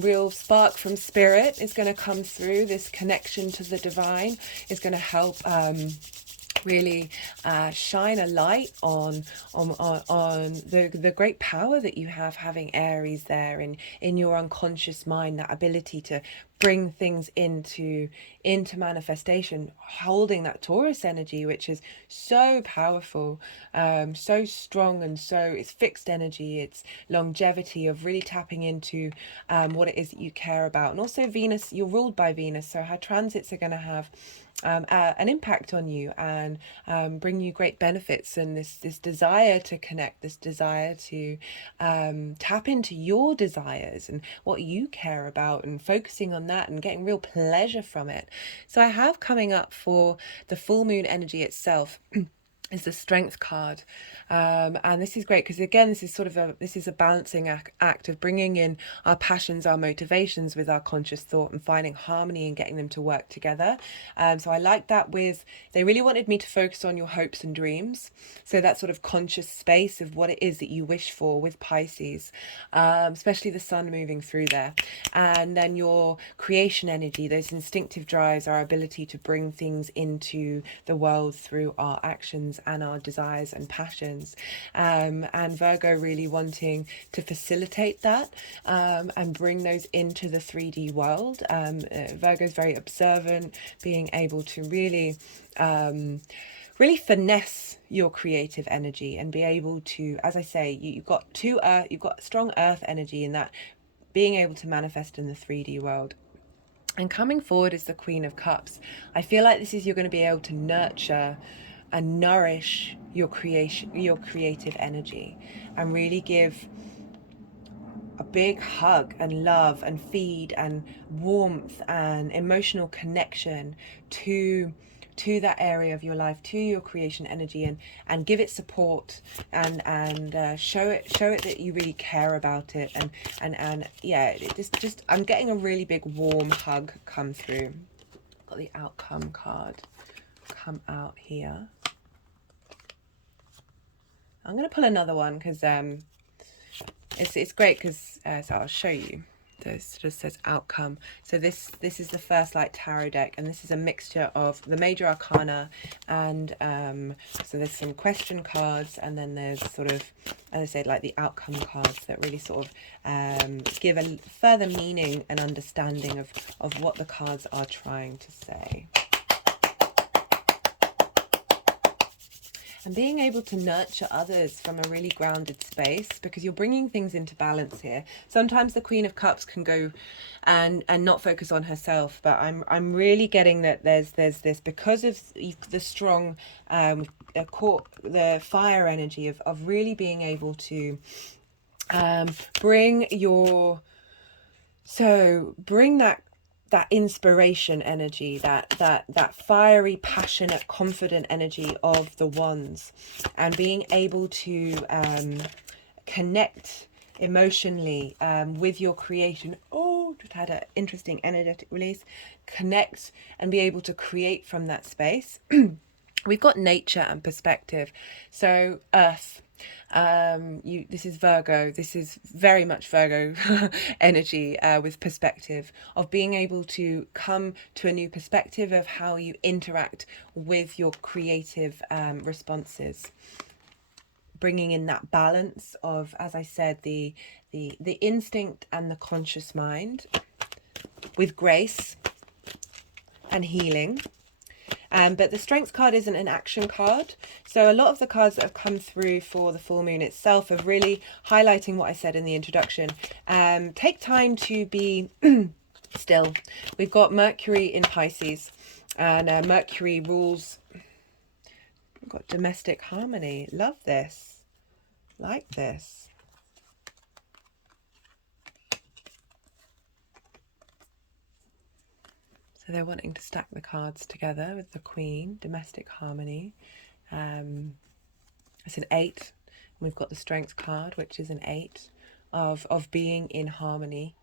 real spark from spirit is going to come through. This connection to the divine is going to help really shine a light on the great power that you have having Aries there in your unconscious mind, that ability to bring things into manifestation, holding that Taurus energy, which is so powerful, so strong, and so it's fixed energy, it's longevity of really tapping into what it is that you care about. And also Venus, you're ruled by Venus, so her transits are going to have an impact on you and bring you great benefits, and this desire to connect, this desire to tap into your desires and what you care about, and focusing on that and getting real pleasure from it. So I have coming up for the full moon energy itself is the Strength card, and this is great because again this is a balancing act of bringing in our passions, our motivations with our conscious thought and finding harmony and getting them to work together. So I like that. They really wanted me to focus on your hopes and dreams, so that sort of conscious space of what it is that you wish for with Pisces, especially the sun moving through there, and then your creation energy, those instinctive drives, our ability to bring things into the world through our actions and our desires and passions, and Virgo really wanting to facilitate that, and bring those into the 3D world. Virgo is very observant, being able to really finesse your creative energy and be able to, as I say, you've got strong earth energy in that, being able to manifest in the 3D world. And coming forward is the Queen of Cups. I feel like you're going to be able to nurture and nourish your creative energy, and really give a big hug and love and feed and warmth and emotional connection to that area of your life, to your creation energy, and give it support, and show it that you really care about it, and yeah, it just I'm getting a really big warm hug come through. Got the Outcome card come out here. I'm going to pull another one because it's great because so I'll show you. This just says Outcome. So this is the First Light Tarot deck, and this is a mixture of the major arcana and so there's some question cards, and then there's sort of, as I said, like the Outcome cards that really sort of give a further meaning and understanding of what the cards are trying to say. And being able to nurture others from a really grounded space, because you're bringing things into balance here. Sometimes the Queen of Cups can go and not focus on herself, but I'm really getting that there's this, because of the strong the fire energy of really being able to bring that inspiration energy, that fiery, passionate, confident energy of the wands, and being able to connect emotionally with your creation. Oh, just had an interesting energetic release. Connect and be able to create from that space. We've got nature and perspective. So earth. This is Virgo. This is very much Virgo energy, with perspective, of being able to come to a new perspective of how you interact with your creative responses, bringing in that balance of, as I said, the instinct and the conscious mind, with grace and healing. But the Strength card isn't an action card. So a lot of the cards that have come through for the full moon itself are really highlighting what I said in the introduction. Take time to be still. We've got Mercury in Pisces, and Mercury rules. We've got domestic harmony. Love this. Like this. So they're wanting to stack the cards together with the Queen, domestic harmony. It's an 8. We've got the Strength card, which is an 8 of being in harmony,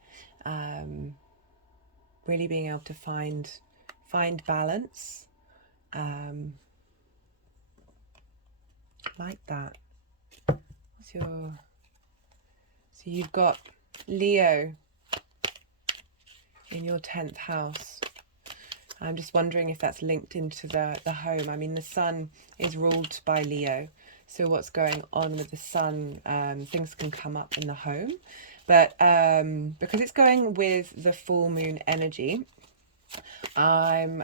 really being able to find balance, like that. So you've got Leo in your 10th house. I'm just wondering if that's linked into the home. I mean, the sun is ruled by Leo. So what's going on with the sun, things can come up in the home. But because it's going with the full moon energy, I'm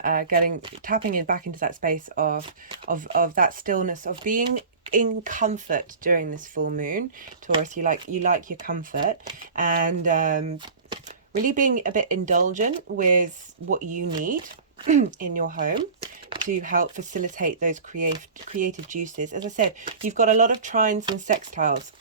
tapping in back into that space of that stillness, of being in comfort during this full moon. Taurus, you like your comfort, and really being a bit indulgent with what you need in your home to help facilitate those creative juices. As I said, you've got a lot of trines and sextiles.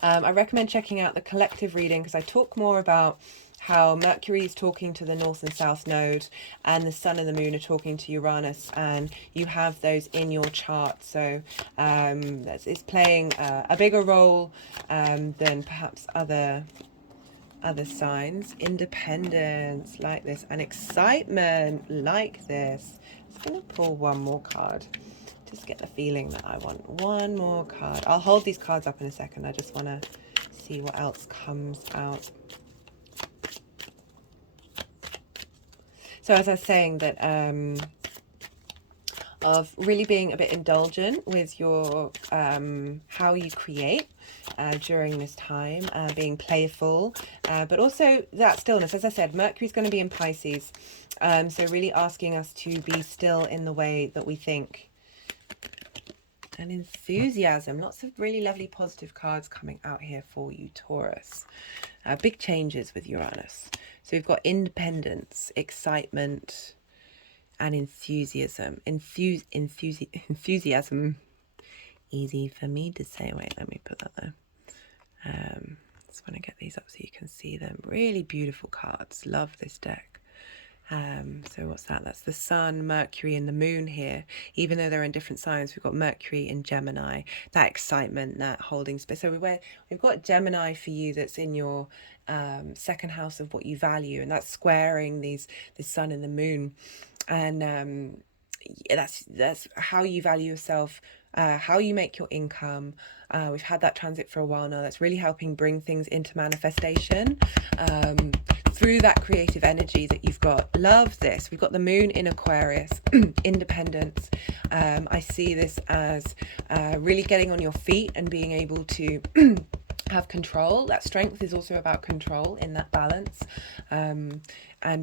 I recommend checking out the collective reading, because I talk more about how Mercury is talking to the North and South node, and the Sun and the Moon are talking to Uranus, and you have those in your chart. So it's playing a bigger role than perhaps other signs. Independence like this, and excitement like this. I'm just going to pull one more card. Just get the feeling that I want one more card. I'll hold these cards up in a second. I just want to see what else comes out. So as I was saying, that of really being a bit indulgent with your how you create during this time, being playful, but also that stillness. As I said, Mercury's going to be in Pisces, so really asking us to be still in the way that we think. And enthusiasm, lots of really lovely positive cards coming out here for you, Taurus. Big changes with Uranus. So we've got independence, excitement, and enthusiasm. Enthusiasm. Easy for me to say. Wait, let me put that there. Just want to get these up so you can see them. Really beautiful cards. Love this deck. So what's that? That's the Sun, Mercury, and the Moon here. Even though they're in different signs, we've got Mercury in Gemini. That excitement, that holding space. So we've got Gemini for you, that's in your second house of what you value, and that's squaring the Sun and the Moon, and that's how you value yourself, how you make your income. We've had that transit for a while now. That's really helping bring things into manifestation through that creative energy that you've got. Love this. We've got the Moon in Aquarius, independence. I see this as really getting on your feet and being able to have control. That strength is also about control in that balance, and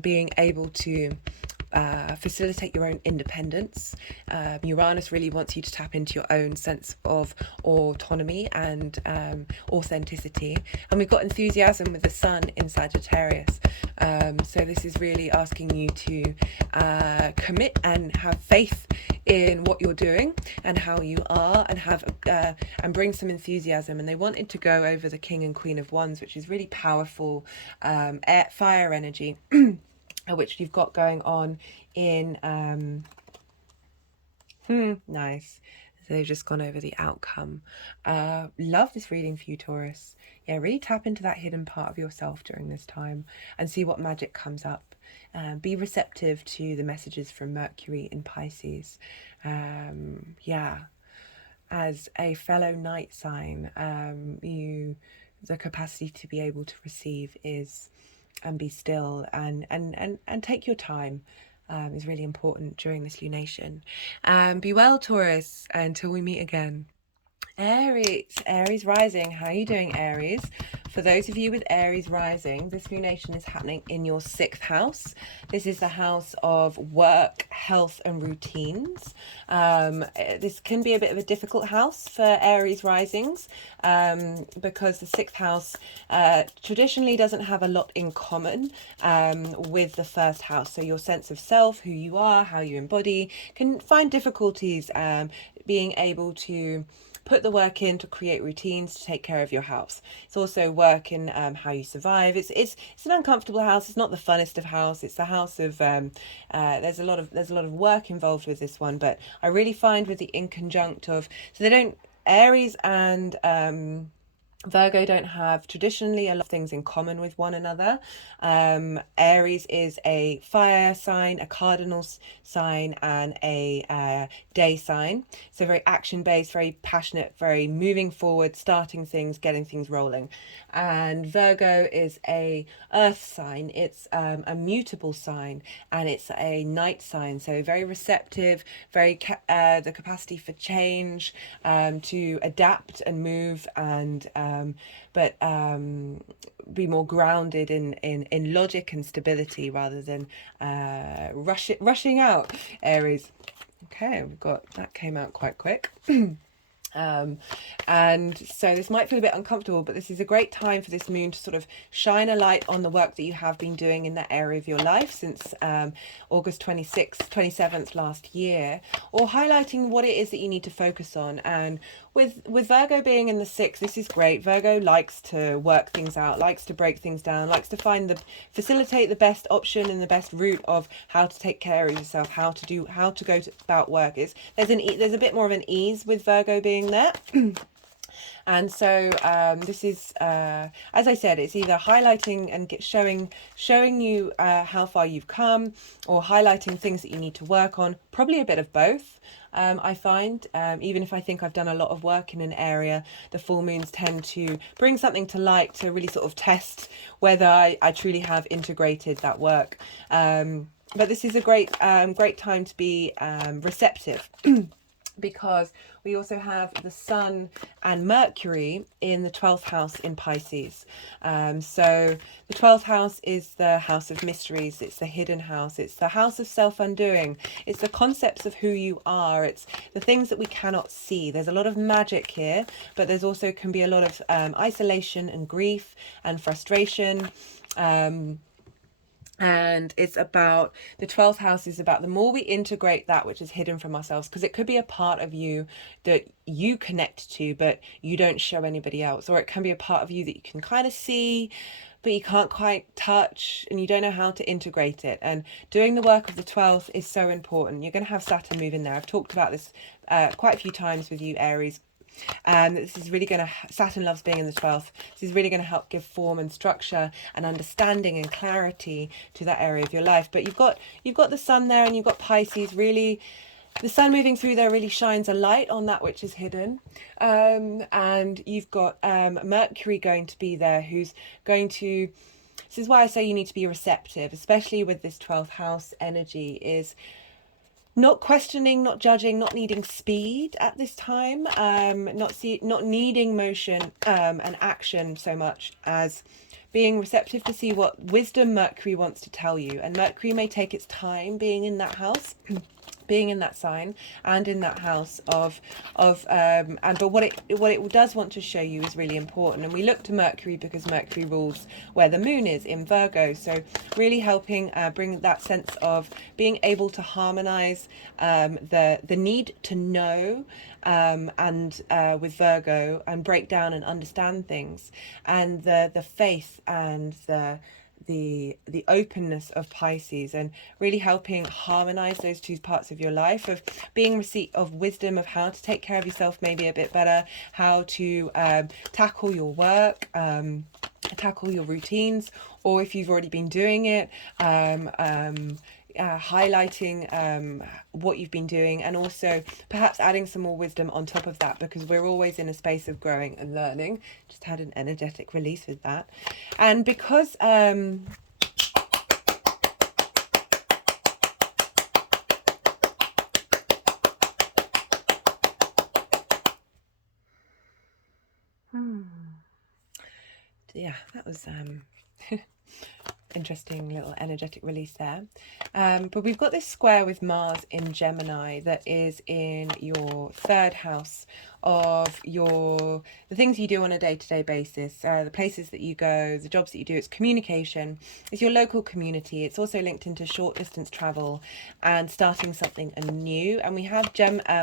being able to facilitate your own independence. Uranus really wants you to tap into your own sense of autonomy and authenticity. And we've got enthusiasm with the Sun in Sagittarius. So this is really asking you to commit and have faith in what you're doing and how you are, and have and bring some enthusiasm. And they wanted to go over the King and Queen of Wands, which is really powerful fire energy. Which you've got going on in nice. So they've just gone over the outcome. Love this reading for you, Taurus. Yeah, really tap into that hidden part of yourself during this time and see what magic comes up. Be receptive to the messages from Mercury in Pisces. Yeah, as a fellow night sign, the capacity to be able to receive is, and be still and take your time is really important during this lunation. Be well, Taurus, until we meet again. Aries rising. How are you doing, Aries? For those of you with Aries rising, this lunation is happening in your 6th house. This is the house of work, health, and routines. This can be a bit of a difficult house for Aries risings, because the 6th house traditionally doesn't have a lot in common with the 1st house. So your sense of self, who you are, how you embody, can find difficulties being able to put the work in to create routines to take care of your house. It's also work in how you survive. It's an uncomfortable house. It's not the funnest of house. It's the house of there's a lot of work involved with this one. But I really find with the inconjunct of, so they don't, Aries and Virgo don't have traditionally a lot of things in common with one another. Aries is a fire sign, a cardinal sign, and a day sign. So very action-based, very passionate, very moving forward, starting things, getting things rolling. And Virgo is a earth sign. It's a mutable sign, and it's a night sign. So very receptive, very the capacity for change, to adapt and move, and but be more grounded in logic and stability rather than rushing out, Aries. Okay, we've got that, came out quite quick. And so this might feel a bit uncomfortable, but this is a great time for this moon to sort of shine a light on the work that you have been doing in that area of your life since August 26th, 27th last year, or highlighting what it is that you need to focus on. And with Virgo being in the 6th, this is great. Virgo likes to work things out, likes to break things down, likes to facilitate the best option and the best route of how to take care of yourself, how to go about work. There's a bit more of an ease with Virgo being there. And so this is, as I said, it's either highlighting and showing you how far you've come, or highlighting things that you need to work on. Probably a bit of both. I find, even if I think I've done a lot of work in an area, the full moons tend to bring something to light to really sort of test whether I truly have integrated that work. But this is a great time to be receptive. Because we also have the Sun and Mercury in the 12th house in Pisces. So the 12th house is the house of mysteries. It's the hidden house. It's the house of self-undoing. It's the concepts of who you are. It's the things that we cannot see. There's a lot of magic here, but there's also can be a lot of isolation and grief and frustration. And it's about, the 12th house is about the more we integrate that which is hidden from ourselves, because it could be a part of you that you connect to, but you don't show anybody else. Or it can be a part of you that you can kind of see, but you can't quite touch, and you don't know how to integrate it. And doing the work of the 12th is so important. You're going to have Saturn move in there. I've talked about this quite a few times with you, Aries. This is really going to, Saturn loves being in the 12th. This is really going to help give form and structure and understanding and clarity to that area of your life. But you've got the Sun there, and you've got Pisces. Really, the Sun moving through there really shines a light on that which is hidden. And you've got Mercury going to be there, who's going to, this is why I say you need to be receptive, especially with this 12th house energy, is not questioning, not judging, not needing speed at this time, not needing motion and action so much as being receptive to see what wisdom Mercury wants to tell you. And Mercury may take its time being in that house, being in that sign and in that house but what it does want to show you is really important. And we look to Mercury because Mercury rules where the moon is in Virgo, so really helping bring that sense of being able to harmonize the need to know and with Virgo, and break down and understand things, and the faith and the openness of Pisces, and really helping harmonize those two parts of your life, of being receipt of wisdom of how to take care of yourself maybe a bit better, how to tackle your work, tackle your routines, or if you've already been doing it, highlighting what you've been doing, and also perhaps adding some more wisdom on top of that, because we're always in a space of growing and learning. Just had an energetic release with that. And because yeah, that was interesting little energetic release there. But we've got this square with Mars in Gemini that is in your 3rd house of the things you do on a day-to-day basis, the places that you go, the jobs that you do. It's communication, it's your local community. It's also linked into short distance travel and starting something anew. And we have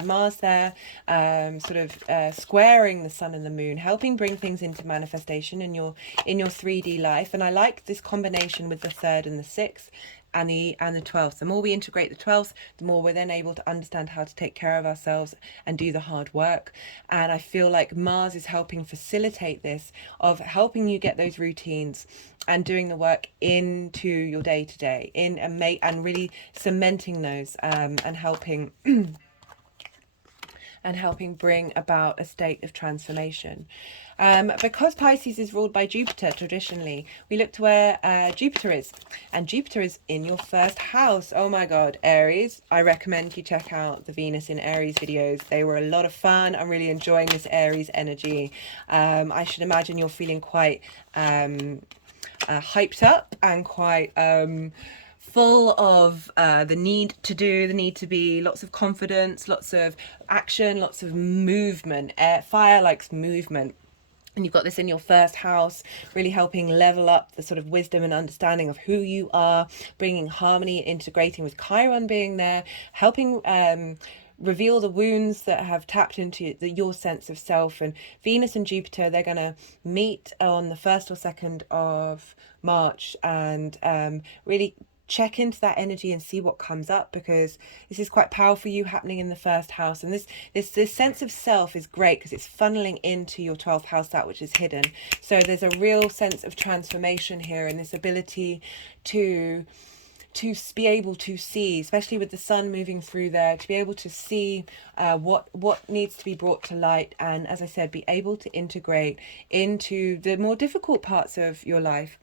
Mars there, sort of squaring the Sun and the Moon, helping bring things into manifestation in your 3D life. And I like this combination with the 3rd and the 6th and the 12th. The more we integrate the 12th, the more we're then able to understand how to take care of ourselves and do the hard work. And I feel like Mars is helping facilitate this, of helping you get those routines and doing the work into your day-to-day and really cementing those, and helping bring about a state of transformation. Because Pisces is ruled by Jupiter traditionally, we look to where Jupiter is, and Jupiter is in your 1st house. Oh my god, Aries, I recommend you check out the Venus in Aries videos. They were a lot of fun. I'm really enjoying this Aries energy. I should imagine you're feeling quite hyped up and quite full of the need to do, the need to be, lots of confidence, lots of action, lots of movement. Fire likes movement. And you've got this in your first house, really helping level up the sort of wisdom and understanding of who you are, bringing harmony, integrating with Chiron being there, helping reveal the wounds that have tapped into your sense of self. And Venus and Jupiter, they're going to meet on the 1st or 2nd of March, and really check into that energy and see what comes up, because this is quite powerful for you happening in the first house. And this sense of self is great because it's funneling into your 12th house, that which is hidden. So there's a real sense of transformation here, and this ability to be able to see, especially with the sun moving through there, to be able to see what needs to be brought to light, and as I said, be able to integrate into the more difficult parts of your life.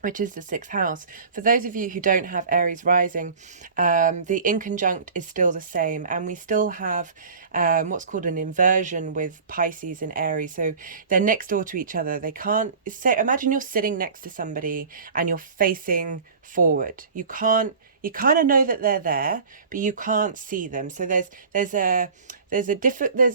Which is the 6th house. For those of you who don't have Aries rising, the inconjunct is still the same, and we still have what's called an inversion with Pisces and Aries. So they're next door to each other. They can't say, imagine you're sitting next to somebody and you're facing forward. You kind of know that they're there, but you can't see them. So there's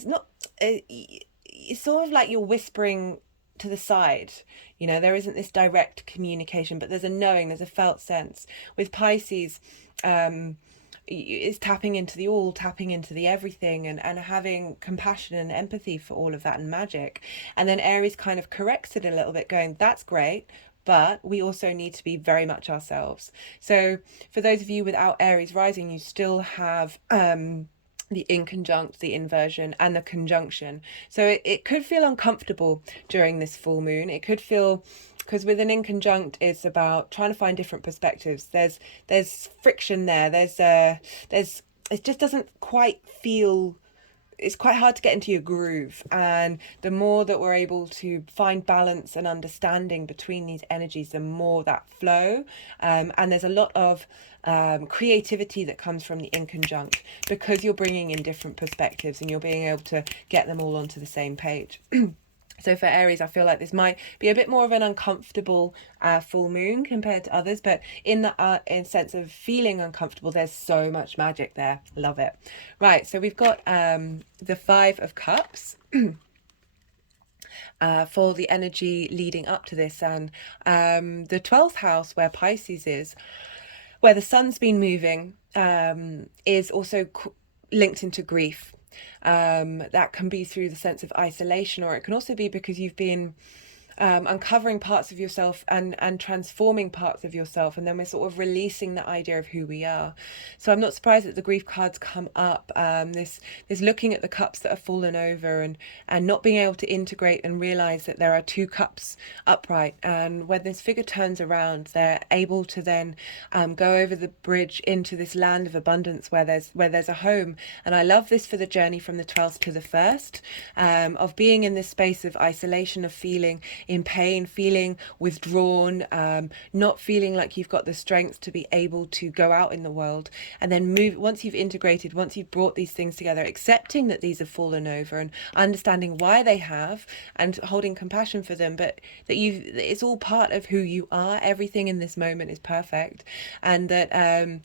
not, it's sort of like you're whispering to the side. You know, there isn't this direct communication, but there's a knowing, there's a felt sense. With Pisces, it's tapping into the all, tapping into the everything, and having compassion and empathy for all of that, and magic. And then Aries kind of corrects it a little bit, going, that's great, but we also need to be very much ourselves. So for those of you without Aries rising, you still have the inconjunct, the inversion, and the conjunction. So it could feel uncomfortable during this full moon. It could feel, because with an inconjunct, it's about trying to find different perspectives. There's friction there. It just doesn't quite feel, it's quite hard to get into your groove. And the more that we're able to find balance and understanding between these energies, the more that flow. And there's a lot of creativity that comes from the inconjunct, because you're bringing in different perspectives and you're being able to get them all onto the same page. So for Aries, I feel like this might be a bit more of an uncomfortable full moon compared to others, but in the sense of feeling uncomfortable, there's so much magic there. Love it. Right, so we've got the 5 of Cups for the energy leading up to this, and the 12th house, where Pisces is, where the sun's been moving, is also linked into grief. That can be through the sense of isolation, or it can also be because you've been uncovering parts of yourself and transforming parts of yourself, and then we're sort of releasing the idea of who we are. So I'm not surprised that the grief cards come up. This looking at the cups that have fallen over, and not being able to integrate and realize that there are 2 cups upright, and when this figure turns around, they're able to then go over the bridge into this land of abundance where there's a home. And I love this for the journey from the 12th to the 1st, of being in this space of isolation, of feeling in pain, feeling withdrawn, not feeling like you've got the strength to be able to go out in the world, and then move. Once you've integrated, once you've brought these things together, accepting that these have fallen over and understanding why they have, and holding compassion for them, but that it's all part of who you are. Everything in this moment is perfect, and that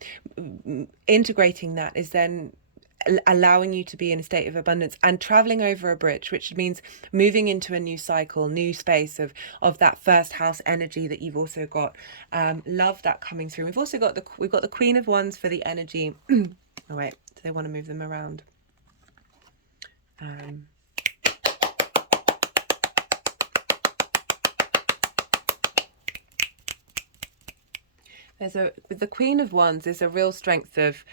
integrating that is then allowing you to be in a state of abundance and traveling over a bridge, which means moving into a new cycle, new space of that first house energy that you've also got. Love that coming through. We've also got the Queen of Wands for the energy. Oh wait, do they want to move them around? With the Queen of Wands, there's a real strength of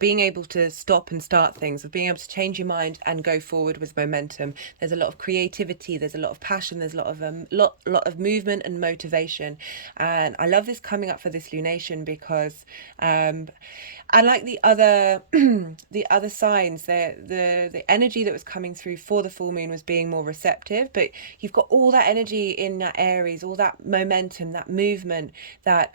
being able to stop and start things, of being able to change your mind and go forward with momentum. There's a lot of creativity, there's a lot of passion, there's a lot of movement and motivation. And I love this coming up for this lunation, because unlike the other the other signs, the energy that was coming through for the full moon was being more receptive, but you've got all that energy in that Aries, all that momentum, that movement, that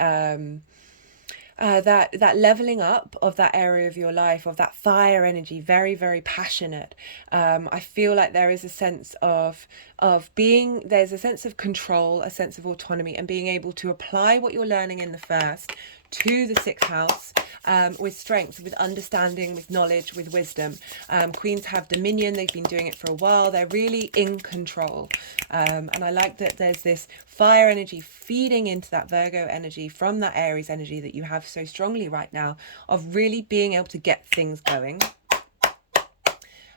that leveling up of that area of your life, of that fire energy, very, very passionate. I feel like there is a sense of being, there's a sense of control, a sense of autonomy, and being able to apply what you're learning in the first to the sixth house with strength, with understanding, with knowledge, with wisdom. Queens have dominion. They've been doing it for a while. They're really in control. And I like that there's this fire energy feeding into that Virgo energy from that Aries energy that you have so strongly right now, of really being able to get things going.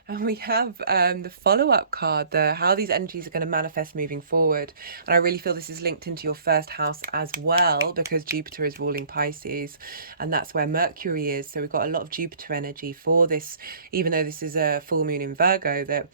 And we have the follow-up card, how these energies are going to manifest moving forward. And I really feel this is linked into your first house as well, because Jupiter is ruling Pisces, and that's where Mercury is. So we've got a lot of Jupiter energy for this, even though this is a full moon in Virgo, that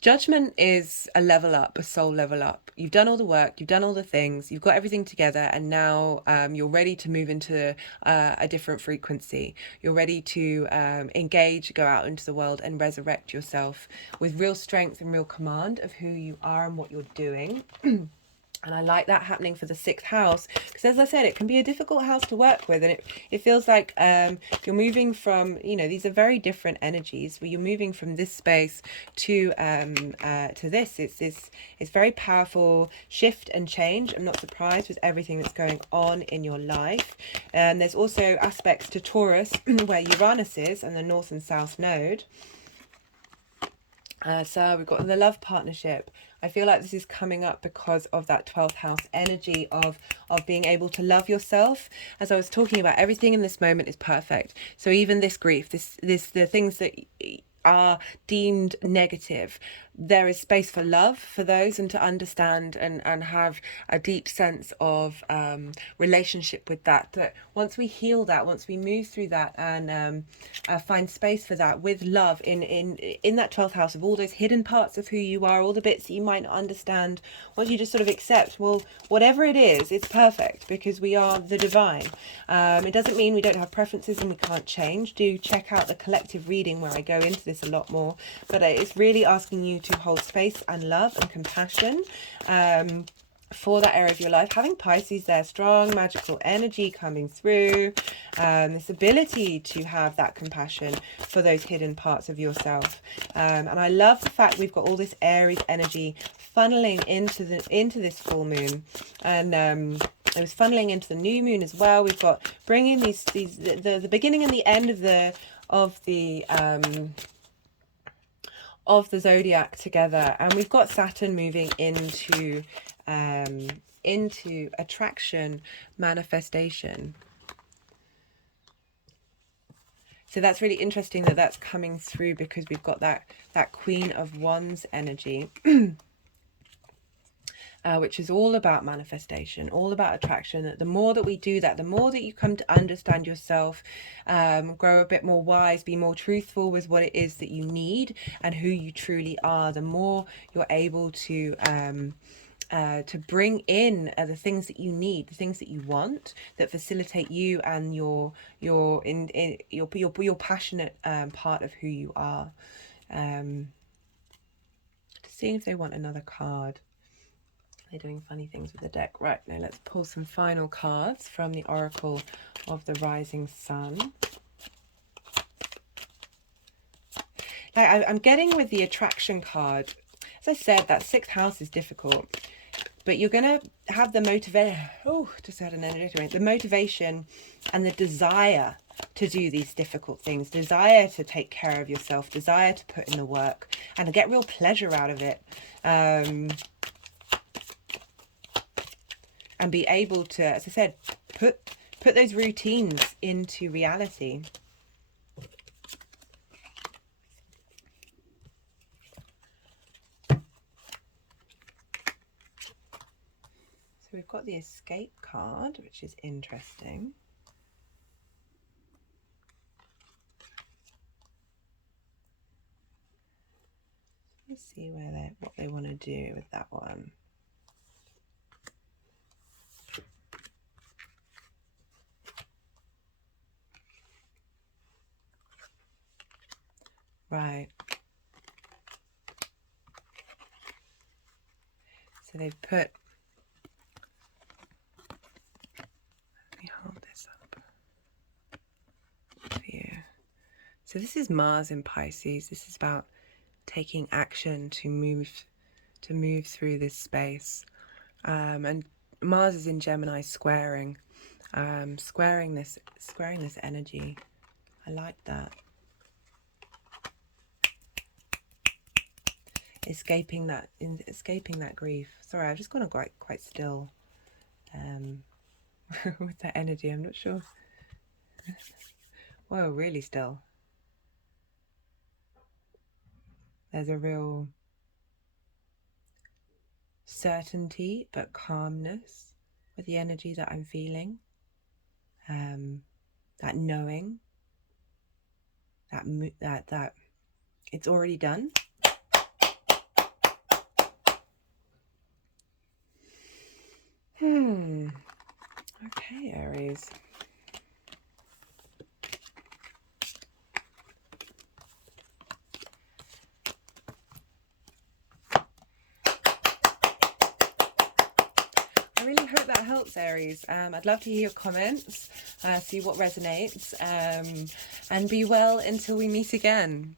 judgment is a level up, a soul level up. You've done all the work, you've done all the things, you've got everything together, and now you're ready to move into a different frequency. You're ready to engage, go out into the world and resurrect yourself with real strength and real command of who you are and what you're doing. And I like that happening for the sixth house, because as I said, it can be a difficult house to work with. And it feels like you're moving from, these are very different energies, where you're moving from this space to this. It's very powerful shift and change. I'm not surprised with everything that's going on in your life. And there's also aspects to Taurus where Uranus is, and the North and South Node. So we've got the love partnership. I feel like this is coming up because of that 12th house energy of being able to love yourself. As I was talking about, everything in this moment is perfect. So even this grief, the things that are deemed negative, there is space for love for those, and to understand and have a deep sense of relationship with that once we heal that, once we move through that, and find space for that with love in that 12th house, of all those hidden parts of who you are, all the bits that you might not understand, once you just sort of accept, well, whatever it is, it's perfect, because we are the divine. It doesn't mean we don't have preferences and we can't change. Do check out the collective reading where I go into this a lot more, but it's really asking you to hold space and love and compassion for that area of your life. Having Pisces there, strong magical energy coming through, this ability to have that compassion for those hidden parts of yourself. And I love the fact we've got all this Aries energy funneling into this full moon, and it was funneling into the new moon as well. We've got bringing the beginning and the end of the zodiac together, and we've got Saturn moving into attraction, manifestation. So that's really interesting that that's coming through, because we've got that Queen of Wands energy. Which is all about manifestation, all about attraction. That the more that we do that, the more that you come to understand yourself, grow a bit more wise, be more truthful with what it is that you need and who you truly are, the more you're able to bring in the things that you need, the things that you want, that facilitate you and your passionate part of who you are. Seeing if they want another card. They're doing funny things with the deck. Right, now let's pull some final cards from the Oracle of the Rising Sun. Now, I'm getting with the attraction card. As I said, that sixth house is difficult, but you're going to have the motivation. Oh, just had an energetic ring. The motivation and the desire to do these difficult things, desire to take care of yourself, desire to put in the work and to get real pleasure out of it. And be able to, as I said, put those routines into reality. So we've got the Escape card, which is interesting. Let's see what they want to do with that one. Right. So they've put, let me hold this up for you. So this is Mars in Pisces. This is about taking action to move through this space. And Mars is in Gemini squaring. squaring this energy. I like that. Escaping that grief. Sorry, I've just gone quite still with that energy. I'm not sure. Whoa, really still. There's a real certainty but calmness with the energy that I'm feeling. That knowing that it's already done. Okay, Aries. I really hope that helps, Aries. I'd love to hear your comments, see what resonates, and be well until we meet again.